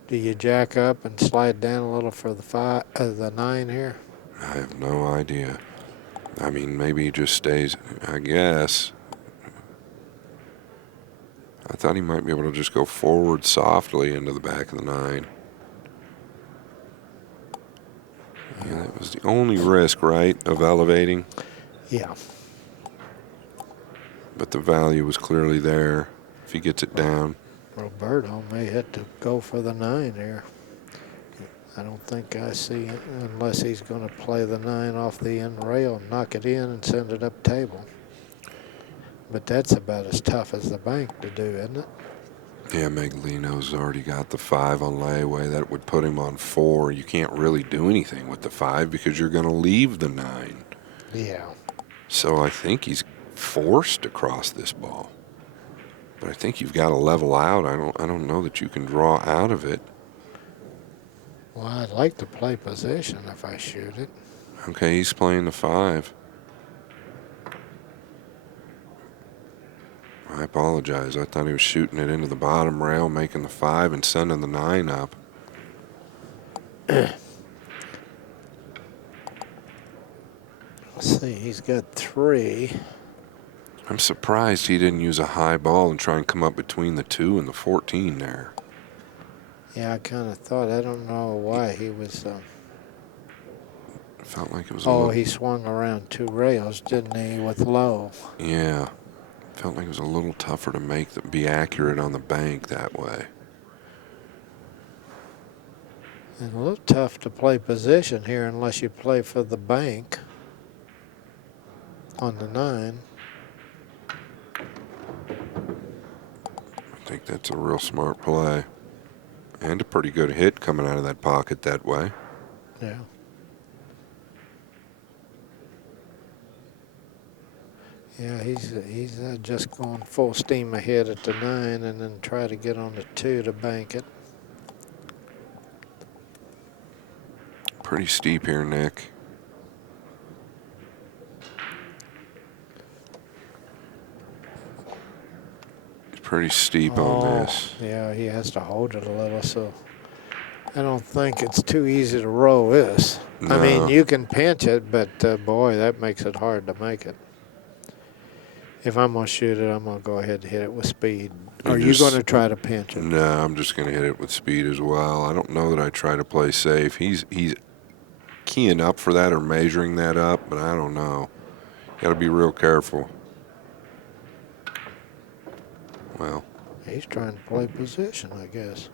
do you jack up and slide down a little for the 9 here? I have no idea. I mean, maybe he just stays, I guess. I thought he might be able to just go forward softly into the back of the 9. Yeah, that was the only risk, right, of elevating. Yeah. But the value was clearly there if he gets it down. Roberto may have to go for the 9 here. I don't think I see it unless he's going to play the 9 off the end rail and knock it in and send it up table. But that's about as tough as the bank to do, isn't it? Yeah, Meglino's already got the 5 on layaway. That would put him on 4. You can't really do anything with the 5 because you're going to leave the 9. Yeah. So I think he's forced to cross this ball. But I think you've got to level out. I don't know that you can draw out of it. Well, I'd like to play position if I shoot it. Okay, he's playing the 5. I apologize. I thought he was shooting it into the bottom rail, making the 5 and sending the 9 up. Let's see, he's got 3. I'm surprised he didn't use a high ball and try and come up between the 2 and the 14 there. Yeah, I kind of thought. I don't know why he was. Felt like it was a Oh, little... he swung around 2 rails, didn't he, with low? Yeah. Felt like it was a little tougher to be accurate on the bank that way. And a little tough to play position here unless you play for the bank on the 9. I think that's a real smart play. And a pretty good hit coming out of that pocket that way. Yeah. Yeah, he's just going full steam ahead at the 9 and then try to get on the 2 to bank it. Pretty steep here, Nick. pretty steep on this. Yeah, he has to hold it a little, so I don't think it's too easy to roll this. I mean, No. you can pinch it, but boy, that makes it hard to make it. If I'm going to shoot it, I'm going to go ahead and hit it with speed. Are you going to try to pinch it? No, I'm just going to hit it with speed as well. I don't know that I try to play safe. He's keying up for that or measuring that up, but I don't know. Got to be real careful. Well, He's trying to play position, I guess.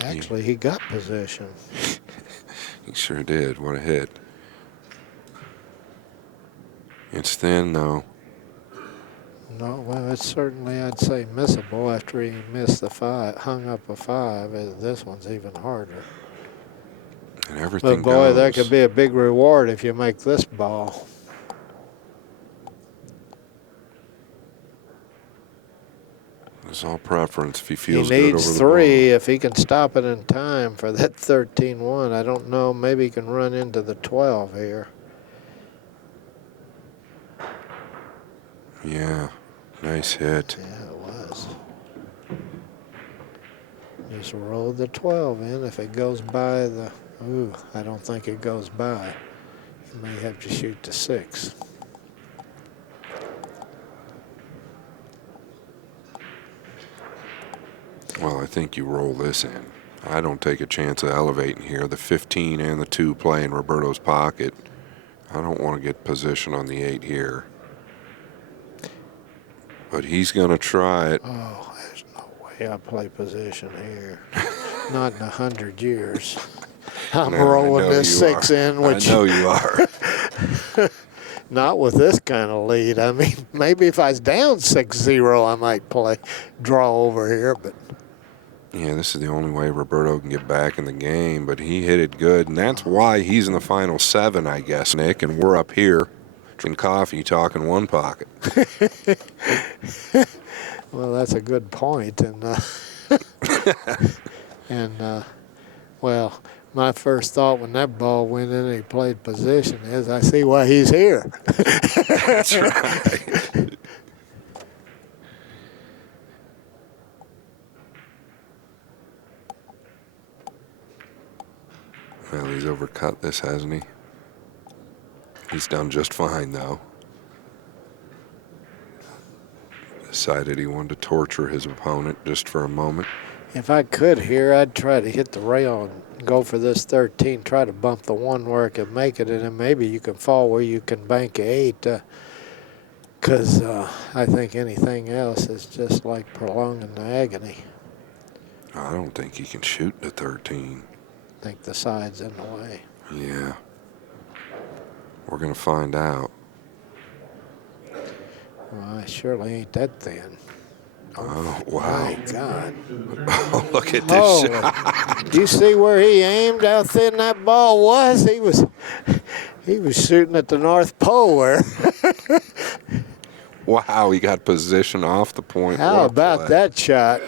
Actually, he got position. he sure did. What a hit. It's thin, though. No, well, it's certainly, I'd say, missable after he missed the 5, hung up a 5. This one's even harder. And everything But boy, goes. that could be a big reward if you make this ball. It's all preference. If he He feels good over needs the 3 if he can stop it in time for that 13-1. I don't know, maybe he can run into the 12 here. ball. Yeah, nice hit. Yeah, it was. Just roll the 12 in. If it goes by the, ooh, I don't think it goes by. You may have to shoot the 6. Well, I think you roll this in. I don't take a chance of elevating here. The 15 and the 2 play in Roberto's pocket. I don't want to get position on the 8 here. But he's going to try it. Oh, there's no way I play position here. Not in 100 years. I'm No, I rolling know this you 6 are. in, which I know you are. not with this kind of lead. I mean, maybe if I was down 6-0, I might play draw over here, but Yeah, this is the only way Roberto can get back in the game, but he hit it good, and that's why he's in the final 7, I guess, Nick, and we're up here drinking coffee, talking one pocket. well, that's a good point. And well, my first thought when that ball went in and he played position is, I see why he's here. That's right. Well, he's overcut this, hasn't he? He's done just fine, though. Decided he wanted to torture his opponent just for a moment. If I could here, I'd try to hit the rail and go for this 13, try to bump the 1 where I could make it, and then maybe you can fall where you can bank a 8, because I think anything else is just like prolonging the agony. I don't think he can shoot the 13. I think the side's in the way. Yeah. We're going to find out. Well, I surely ain't that thin. Oh, wow. My God. Oh, look at this Oh, shot. do you see where he aimed, how thin that ball was? He was shooting at the North Pole where. Wow, he got position off the point. How What a about play. that shot?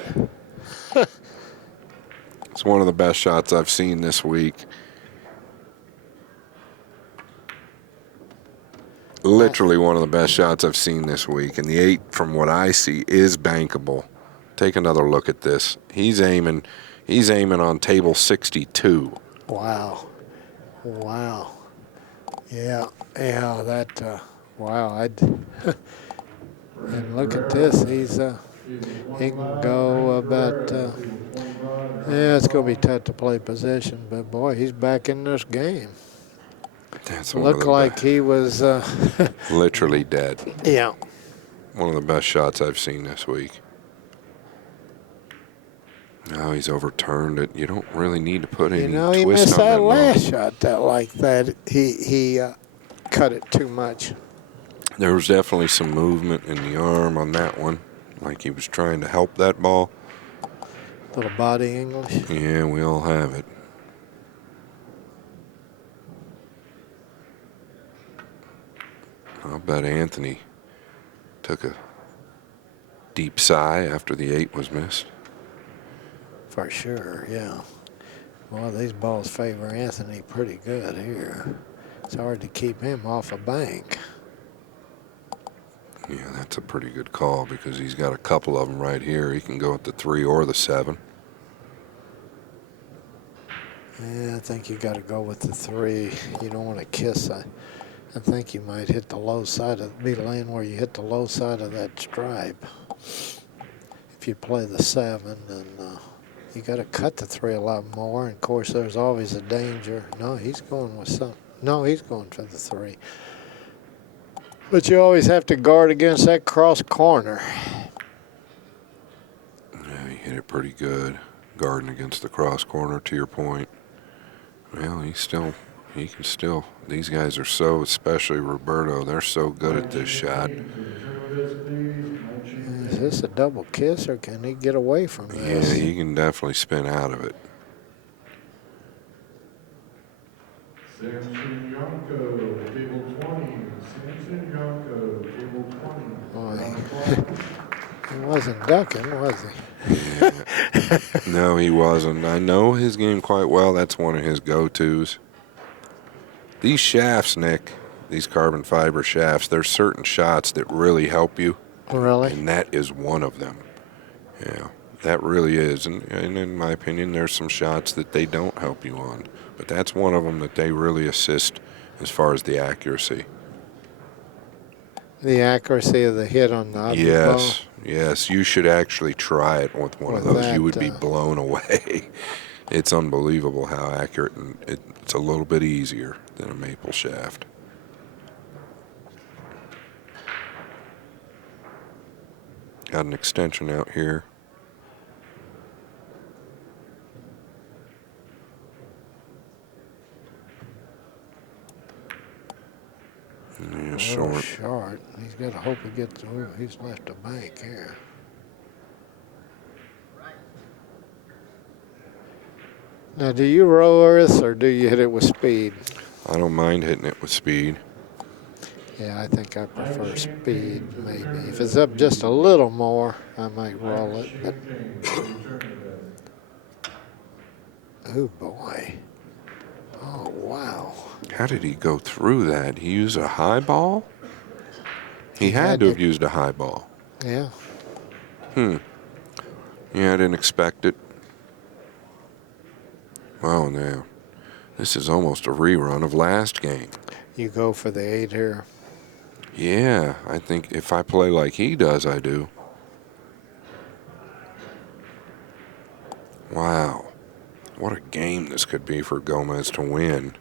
It's one of the best shots I've seen this week. Literally one of the best shots I've seen this week. And the 8, from what I see, is bankable. Take another look at this. He's aiming on table 62. Wow. Wow. Yeah, that, wow. And look at this. He can go about, yeah, it's going to be tough to play position, but boy, he's back in this game. That's one of Looked the like he was, literally dead. yeah. One of the best shots I've seen this week. No, he's overturned it. You don't really need to put any You know, he twist missed on that ball. last shot that like that. He cut it too much. There was definitely some movement in the arm on that one, like he was trying to help that ball. Little body English. Yeah, we all have it. I'll bet Anthony took a deep sigh after the 8 was missed. For sure, yeah. Well, these balls favor Anthony pretty good here. It's hard to keep him off a bank. Yeah, that's a pretty good call because he's got a couple of them right here. He can go with the 3 or the 7. Yeah, I think you got to go with the 3. You don't want to kiss. I think you might hit the low side of be laying where you hit the low side of that stripe. If you play the 7, then you got to cut the 3 a lot more. And of course, there's always a danger. No, he's going with some. No, he's going for the 3. But you always have to guard against that cross corner. Yeah, he hit it pretty good. Guarding against the cross corner, to your point. Well, he can still. These guys are so, especially Roberto, they're so good at this shot. Is this a double kiss, or can he get away from this? Yeah, he can definitely spin out of it. Samson Yonko, table 20. Samson Yonko, table 20. Boy, he wasn't ducking, was he? Yeah. No, he wasn't. I know his game quite well. That's one of his go-tos. These shafts, Nick, these carbon fiber shafts, there's certain shots that really help you. Really? And that is one of them. Yeah, that really is. And in my opinion, there's some shots that they don't help you on. But that's one of them that they really assist as far as the accuracy. The accuracy of the hit on the object ball? Yes. You should actually try it with one of With those. that, You would be blown away. It's unbelievable how accurate, and it's a little bit easier than a maple shaft. Got an extension out here. Yeah, short. Short. He's got to hope he gets through. He's left a bank here. Now, do you roll earth or do you hit it with speed? I don't mind hitting it with speed. Yeah, I think I prefer speed, maybe. If it's up just a little more, I might roll it. But oh, boy. Oh, wow. How did he go through that? He used a high ball? He had to have used a high ball. Yeah. Yeah, I didn't expect it. Wow, now, this is almost a rerun of last game. You go for the 8 here. Yeah, I think if I play like he does, I do. Wow. What a game this could be for Gomez to win.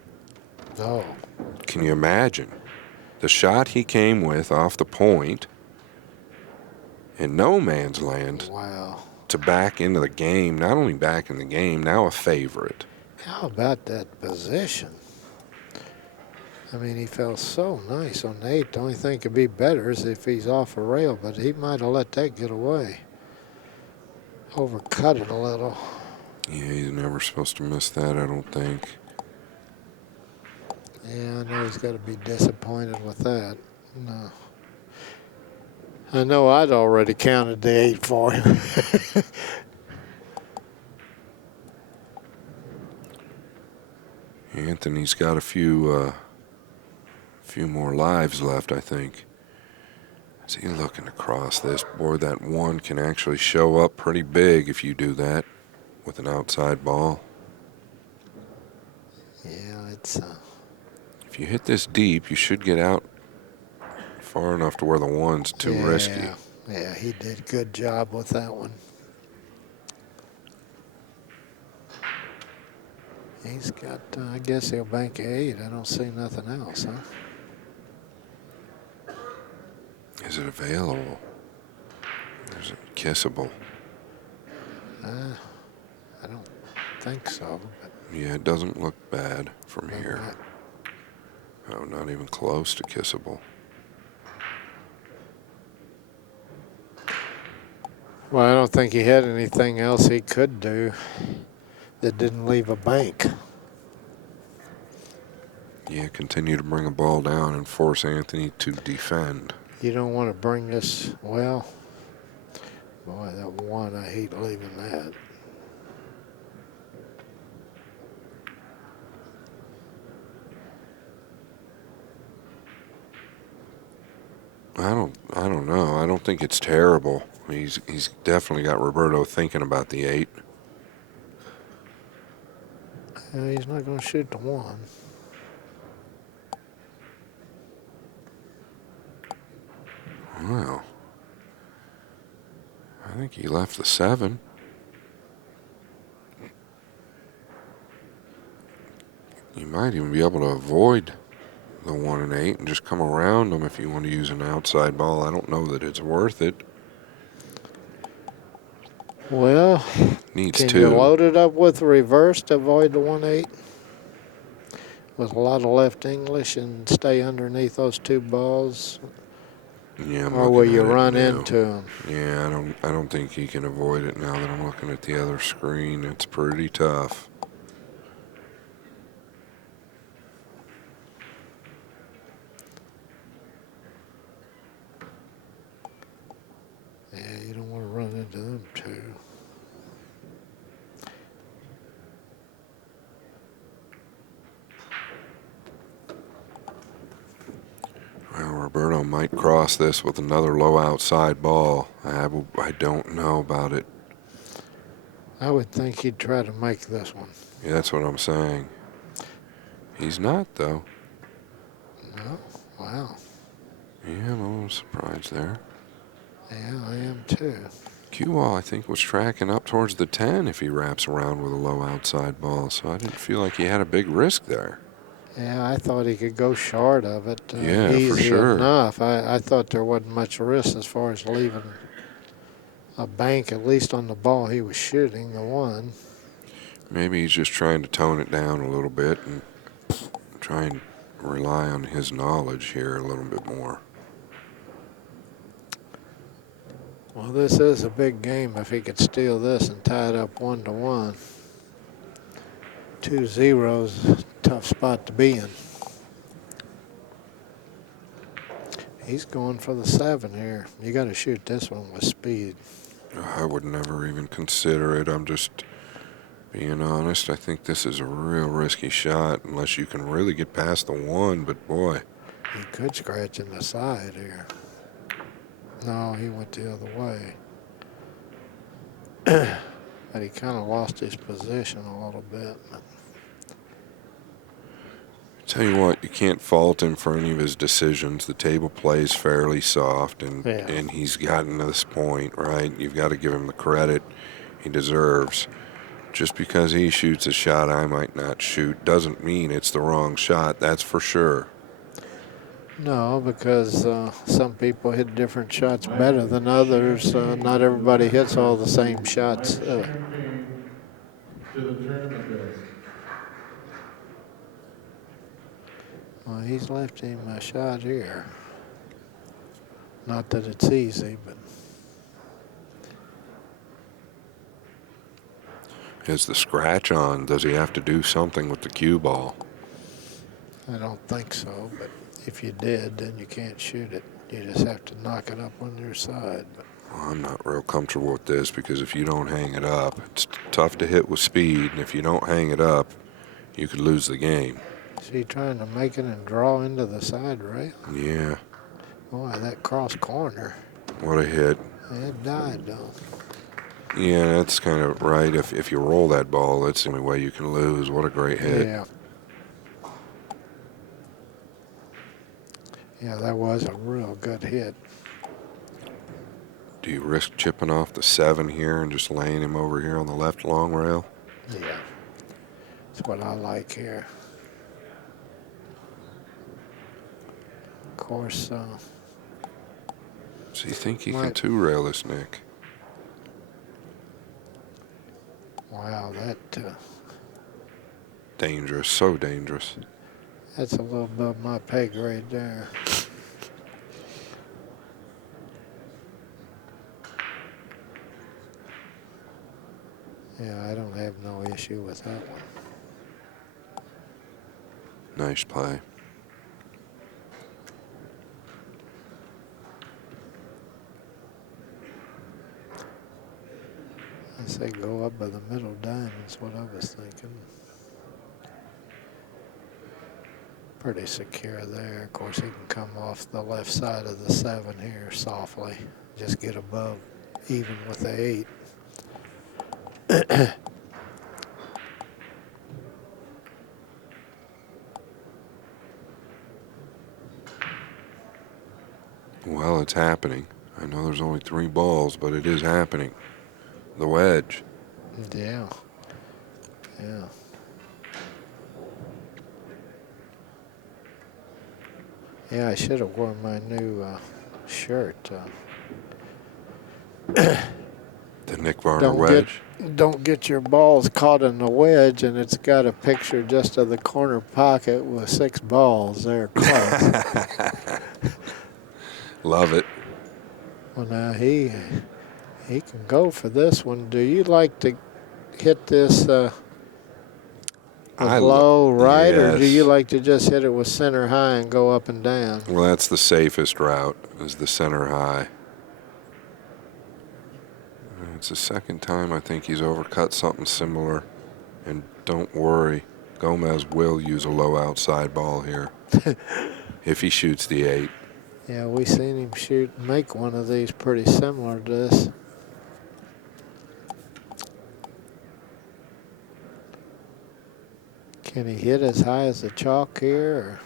Oh. Can you imagine? The shot he came with off the point in no man's land. Wow. To back into the game, not only back in the game, now a favorite. How about that position? I mean, he felt so nice on the 8. The only thing could be better is if he's off a rail, but he might have let that get away. Overcut it a little. Yeah, he's never supposed to miss that, I don't think. Yeah, I know he's got to be disappointed with that. No. I know I'd already counted the 8 for him. Anthony's got a few more lives left, I think. Is he looking across this board? That 1 can actually show up pretty big if you do that with an outside ball. Yeah, it's... If you hit this deep, you should get out far enough to where the 1's too risky. Yeah, he did a good job with that one. He's got, I guess he'll bank 8. I don't see nothing else, huh? Is it available? Is it kissable? I don't think so. But Yeah, it doesn't look bad from here. Oh, not even close to kissable. Well, I don't think he had anything else he could do that didn't leave a bank. Yeah, continue to bring a ball down and force Anthony to defend. You don't want to bring this, well, boy, that 1, I hate leaving that. I don't know. I don't think it's terrible. He's definitely got Roberto thinking about the 8. He's not going to shoot the 1. Well, I think he left the 7. You might even be able to avoid the 1 and 8 and just come around them if you want to use an outside ball. I don't know that it's worth it. Well, Needs can 2. you load it up with reverse to avoid the 1-8? With a lot of left English and stay underneath those 2 balls? Yeah, I'm Or will looking you at it run now. into them? Yeah, I don't think he can avoid it now that I'm looking at the other screen. It's pretty tough. Yeah, you don't want to run into them 2. Well, Roberto might cross this with another low outside ball. I don't know about it. I would think he'd try to make this one. Yeah, that's what I'm saying. He's not, though. No? Wow. Yeah, I'm a little surprised there. Yeah, I am too. Cue ball, I think, was tracking up towards the 10 if he wraps around with a low outside ball, so I didn't feel like he had a big risk there. Yeah, I thought he could go short of it Yeah, for easy sure. enough. I thought there wasn't much risk as far as leaving a bank, at least on the ball he was shooting, the 1. Maybe he's just trying to tone it down a little bit and try and rely on his knowledge here a little bit more. Well, this is a big game if he could steal this and tie it up 1-1. 2-0's a tough spot to be in. He's going for the 7 here. You got to shoot this one with speed. I would never even consider it. I'm just being honest. I think this is a real risky shot unless you can really get past the 1, but boy. He could scratch in the side here. No, he went the other way. But he kind of lost his position a little bit. Tell you what, you can't fault him for any of his decisions. The table plays fairly soft, and he's gotten to this point, right? You've got to give him the credit he deserves. Just because he shoots a shot I might not shoot doesn't mean it's the wrong shot, that's for sure. No, because some people hit different shots better than others. Not everybody hits all the same shots. Champagne to the tournament desk. Well, he's left him a shot here. Not that it's easy, but Is the scratch on? Does he have to do something with the cue ball? I don't think so. But if you did, then you can't shoot it. You just have to knock it up on your side. But Well, I'm not real comfortable with this because if you don't hang it up, it's tough to hit with speed, and if you don't hang it up, you could lose the game. is he trying to make it and draw into the side rail? Yeah, Boy, that cross corner. what a hit. It died, though. Yeah, that's kind of right. If you roll that ball, that's the only way you can lose. What a great hit. Yeah. Yeah, that was a real good hit. Do you risk chipping off the 7 here and just laying him over here on the left long rail? Yeah. That's what I like here. Of course, So you think he can Right. 2-rail this, Nick? wow, Dangerous, so dangerous. that's a little above my pay grade there. Yeah, I don't have no issue with that one. Nice play. I say go up by the middle diamond's what I was thinking. Pretty secure there. Of course, he can come off the left side of the 7 here softly. Just get above even with the 8. Well, it's happening. I know there's only 3 balls, but it is happening. The wedge. Yeah. Yeah. Yeah, I should have worn my new shirt. The Nick Varner wedge. Don't get your balls caught in the wedge, and it's got a picture just of the corner pocket with 6 balls there close. Love it. Well, now he can go for this one. Do you like to hit this low right, or do you yes. like to just hit it with center high and go up and down? Well, that's the safest route, is the center high. It's the second time I think he's overcut something similar. And don't worry, Gomez will use a low outside ball here if he shoots the 8. Yeah, we seen him make one of these pretty similar to this. Can he hit as high as the chalk here? Or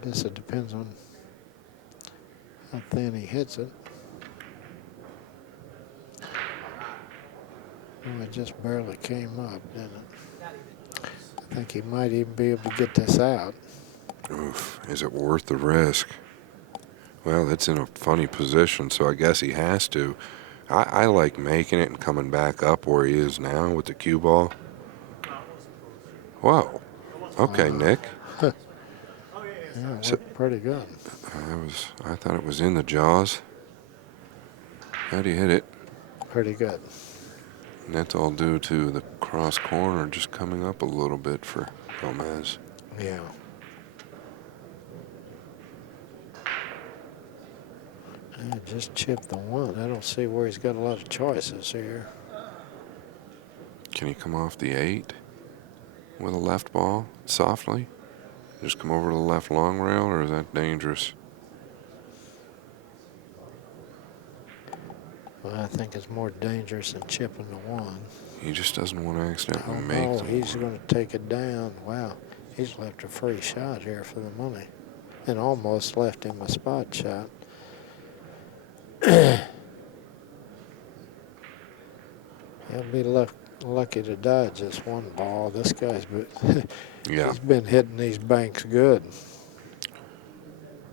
I guess it depends on how thin he hits it. Oh, it just barely came up, didn't it? I think he might even be able to get this out. Oof, is it worth the risk? Well, it's in a funny position, so I guess he has to. I like making it and coming back up where he is now with the cue ball. Whoa. Okay, Nick. Yeah, it worked pretty good. I thought it was in the jaws. How'd he hit it? Pretty good. And that's all due to the cross corner just coming up a little bit for Gomez. Yeah. Just chip the 1. I don't see where he's got a lot of choices here. Can he come off the 8 with a left ball softly? Just come over to the left long rail, or is that dangerous? Well, I think it's more dangerous than chipping the 1. He just doesn't want to accidentally Oh, make no, the he's one. going to take it down. Wow, he's left a free shot here for the money. And almost left him a spot shot. He'll be lucky to dodge this 1 ball. This guy's Yeah. he's been hitting these banks good.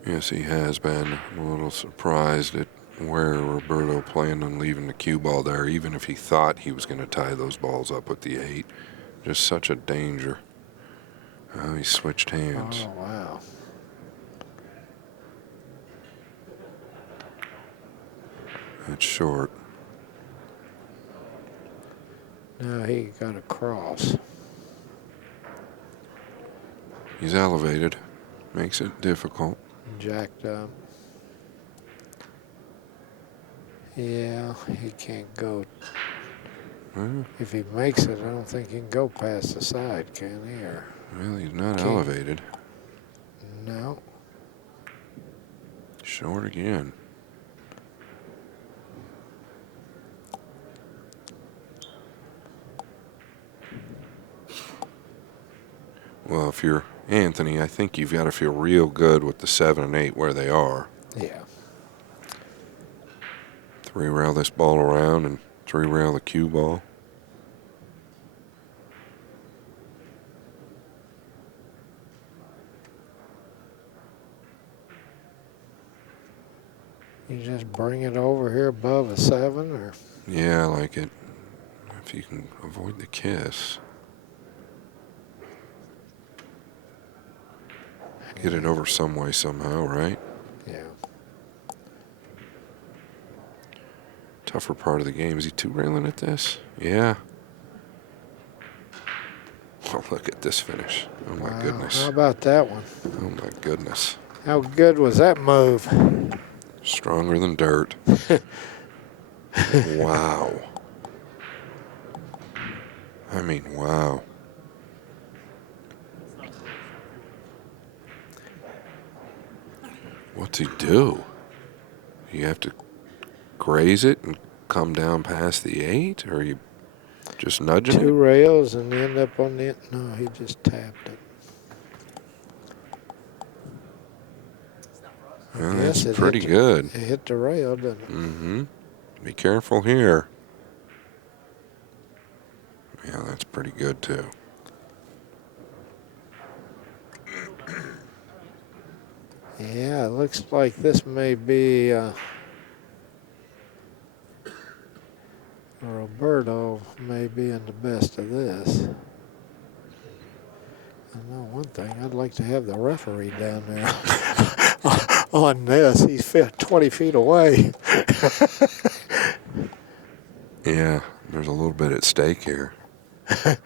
Yes, he has been. I'm a little surprised at where Roberto planned on leaving the cue ball there, even if he thought he was going to tie those balls up with the 8. Just such a danger. Oh, he switched hands. Oh, wow. That's short. Now he got a cross. He's elevated. Makes it difficult. Jacked up. Yeah, he can't go. Well, If he makes it, I don't think he can go past the side, can he? Or he's not Can't. elevated. no. Short again. Well, if you're Anthony, I think you've got to feel real good with the 7 and 8 where they are. Yeah. 3-rail this ball around and 3-rail the cue ball. You just bring it over here above a 7, or Yeah, I like it. If you can avoid the kiss. Get it over some way somehow, right? yeah. Tougher part of the game. Is he 2-railing at this? Yeah. Oh, look at this finish. Oh, my Wow, goodness. how about that one? Oh, my goodness. How good was that move? Stronger than dirt. Wow. I mean, wow. What's he do? You have to graze it and come down past the 8, or are you just nudging 2 it? rails and end up on the. No, he just tapped it. Well, Yes, that's it pretty hit good. It hit the rail, didn't it? Mm-hmm. Be careful here. Yeah, that's pretty good too. Yeah, it looks like this may be Roberto may be in the best of this. I know one thing, I'd like to have the referee down there on this. He's 20 feet away. Yeah, there's a little bit at stake here. What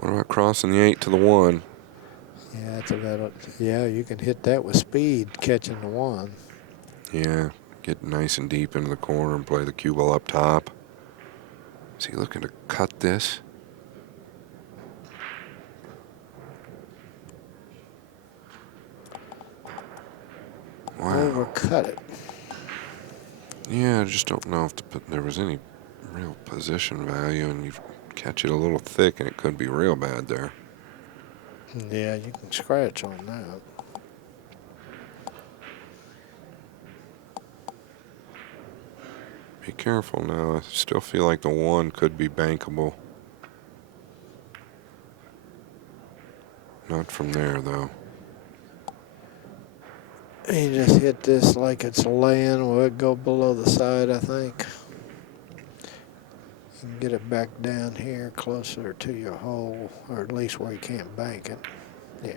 about crossing the 8 to the 1? Yeah, that's about it. Yeah, you can hit that with speed, catching the 1. Yeah, get nice and deep into the corner and play the cue ball up top. Is he looking to cut this? Wow. Overcut it. Yeah, I just don't know if there was any real position value, and you catch it a little thick, and it could be real bad there. Yeah, you can scratch on that. Be careful now. I still feel like the 1 could be bankable. Not from there, though. You just hit this like it's laying. Will it go below the side, I think? You can get it back down here closer to your hole, or at least where you can't bank it. Yeah.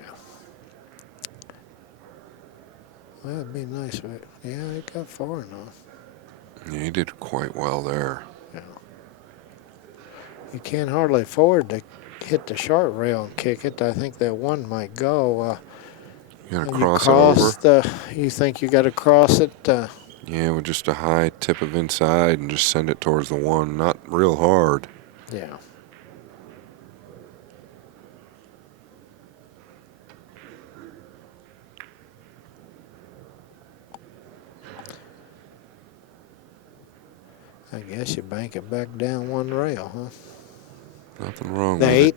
Well, that'd be nice. Yeah, it got far enough. Yeah, he did quite well there. Yeah. You can't hardly afford to hit the short rail and kick it. I think that 1 might go. You gotta You cross it over. You think you got to cross it? Yeah, with just a high tip of inside and just send it towards the 1. Not real hard. Yeah. I guess you bank it back down 1 rail, huh? Nothing wrong The with 8. it.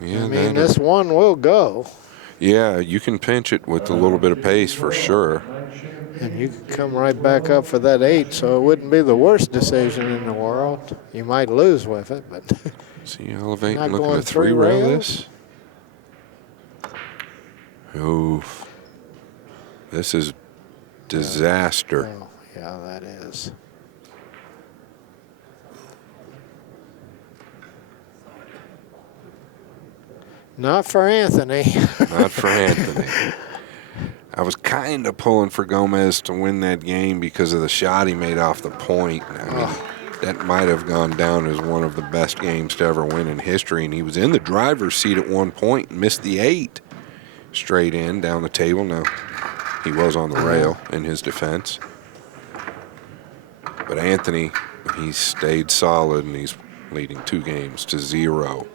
Yeah, I mean, this 1 will go. Yeah, you can pinch it with a little bit of pace for sure. And you could come right back up for that 8, so it wouldn't be the worst decision in the world. You might lose with it, but See, elevate Not and looking going to 3-rail rails? this. Oof. This is disaster. oh, yeah, that is. Not for Anthony. Not for Anthony. I was kind of pulling for Gomez to win that game because of the shot he made off the point. I mean, that might have gone down as one of the best games to ever win in history, and he was in the driver's seat at one point and missed the 8 straight in down the table. Now, he was on the rail in his defense. But Anthony, he stayed solid, and he's leading 2 games to 0.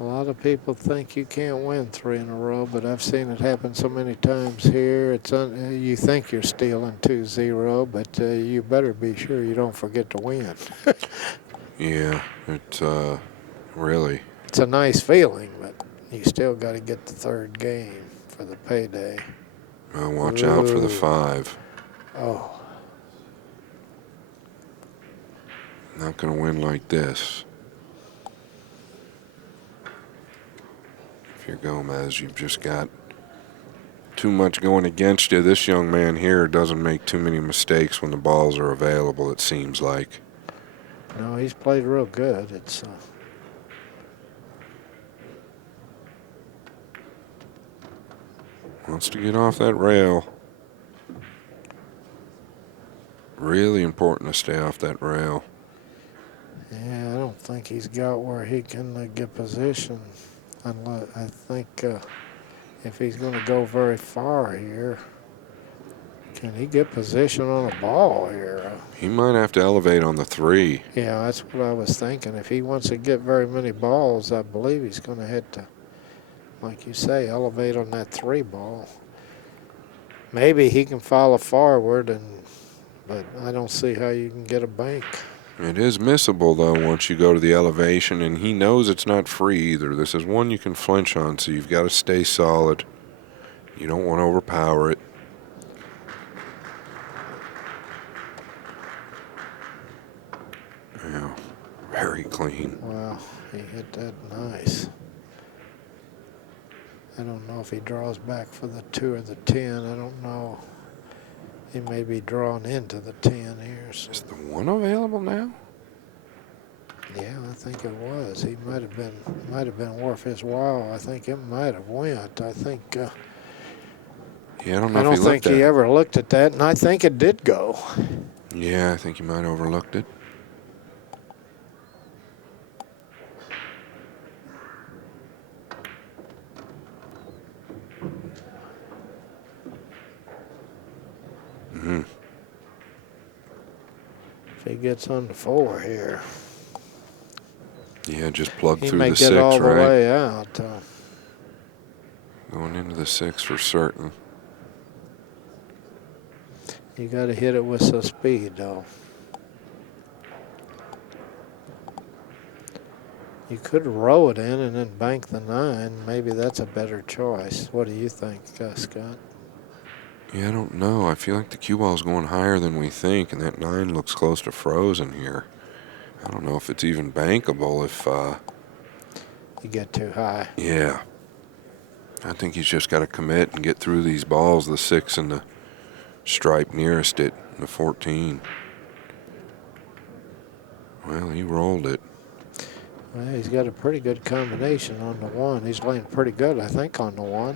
A lot of people think you can't win 3 in a row, but I've seen it happen so many times here. You think you're stealing 2-0, but you better be sure you don't forget to win. Yeah, it's really. It's a nice feeling, but you still got to get the 3rd game for the payday. Well, watch out for the Ooh. 5. Oh, Not going to win like this. If you're Gomez, you've just got too much going against you. This young man here doesn't make too many mistakes when the balls are available, it seems like. no, he's played real good. It's Wants to get off that rail. Really important to stay off that rail. yeah, I don't think he's got where he can get position. Unless I think if he's going to go very far here, Can he get position on a ball here? He might have to elevate on the 3. Yeah, that's what I was thinking. If he wants to get very many balls, I believe he's going to have to, like you say, elevate on that 3 ball. Maybe he can follow forward, but I don't see how you can get a bank. It is missable, though, once you go to the elevation, and he knows it's not free either. This is one you can flinch on, so you've got to stay solid. You don't want to overpower it. Yeah, very clean. Wow, he hit that nice. I don't know if he draws back for the 2 or the 10. I don't know. He may be drawn into the 10 here. So. Is the 1 available now? Yeah, I think it was. He might have been worth his while. I think it might have went. I think. Yeah, I don't know I if don't he looked think at he it. ever looked at that, and I think it did go. Yeah, I think he might have overlooked it. If he gets on the 4 here, Yeah, just plug he through may the get 6, all the right? way out. Going into the 6 for certain. You got to hit it with some speed, though. You could row it in and then bank the 9. Maybe that's a better choice. What do you think, Scott? Yeah, I don't know. I feel like the cue ball's going higher than we think, and that 9 looks close to frozen here. I don't know if it's even bankable if... You get too high. Yeah. I think he's just got to commit and get through these balls, the 6 and the stripe nearest it, the 14. Well, he rolled it. Well, he's got a pretty good combination on the 1. He's laying pretty good, I think, on the 1.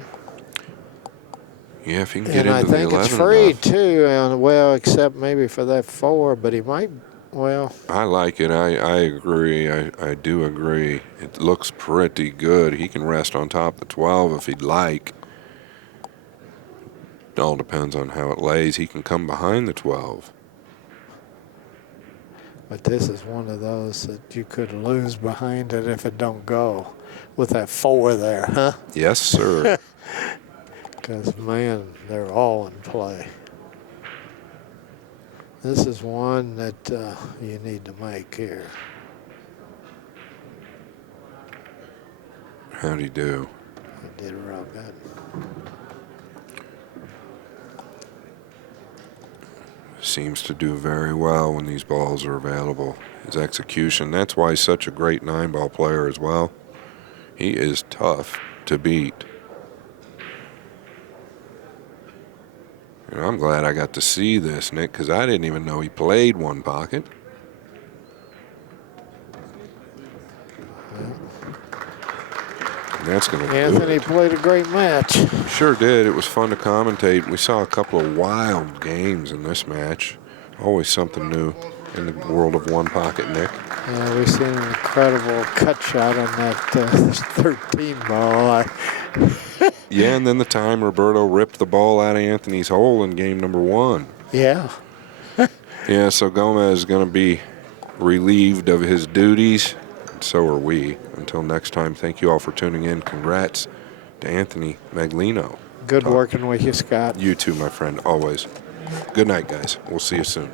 Yeah, if he can get And I into the think 11 it's free, enough. too, and well, except maybe for that 4, but he might, well. I like it. I agree. I do agree. It looks pretty good. He can rest on top of the 12 if he'd like. It all depends on how it lays. He can come behind the 12. But this is one of those that you could lose behind it if it don't go with that 4 there, huh? Yes, sir. Because, man, they're all in play. This is one that you need to make here. How'd he do? He did real good. Seems to do very well when these balls are available. His execution, that's why he's such a great 9-ball player as well. He is tough to beat. And I'm glad I got to see this, Nick, because I didn't even know he played 1 pocket. And that's going to Anthony played a great match. Sure did. It was fun to commentate. We saw a couple of wild games in this match. Always something new in the world of 1 pocket, Nick. Yeah, we've seen an incredible cut shot on that 13 ball. Yeah, and then the time Roberto ripped the ball out of Anthony's hole in game number 1. Yeah. Yeah, so Gomez is going to be relieved of his duties. So are we. Until next time, thank you all for tuning in. Congrats to Anthony Meglino. Good working with you, Scott. You too, my friend, always. Good night, guys. We'll see you soon.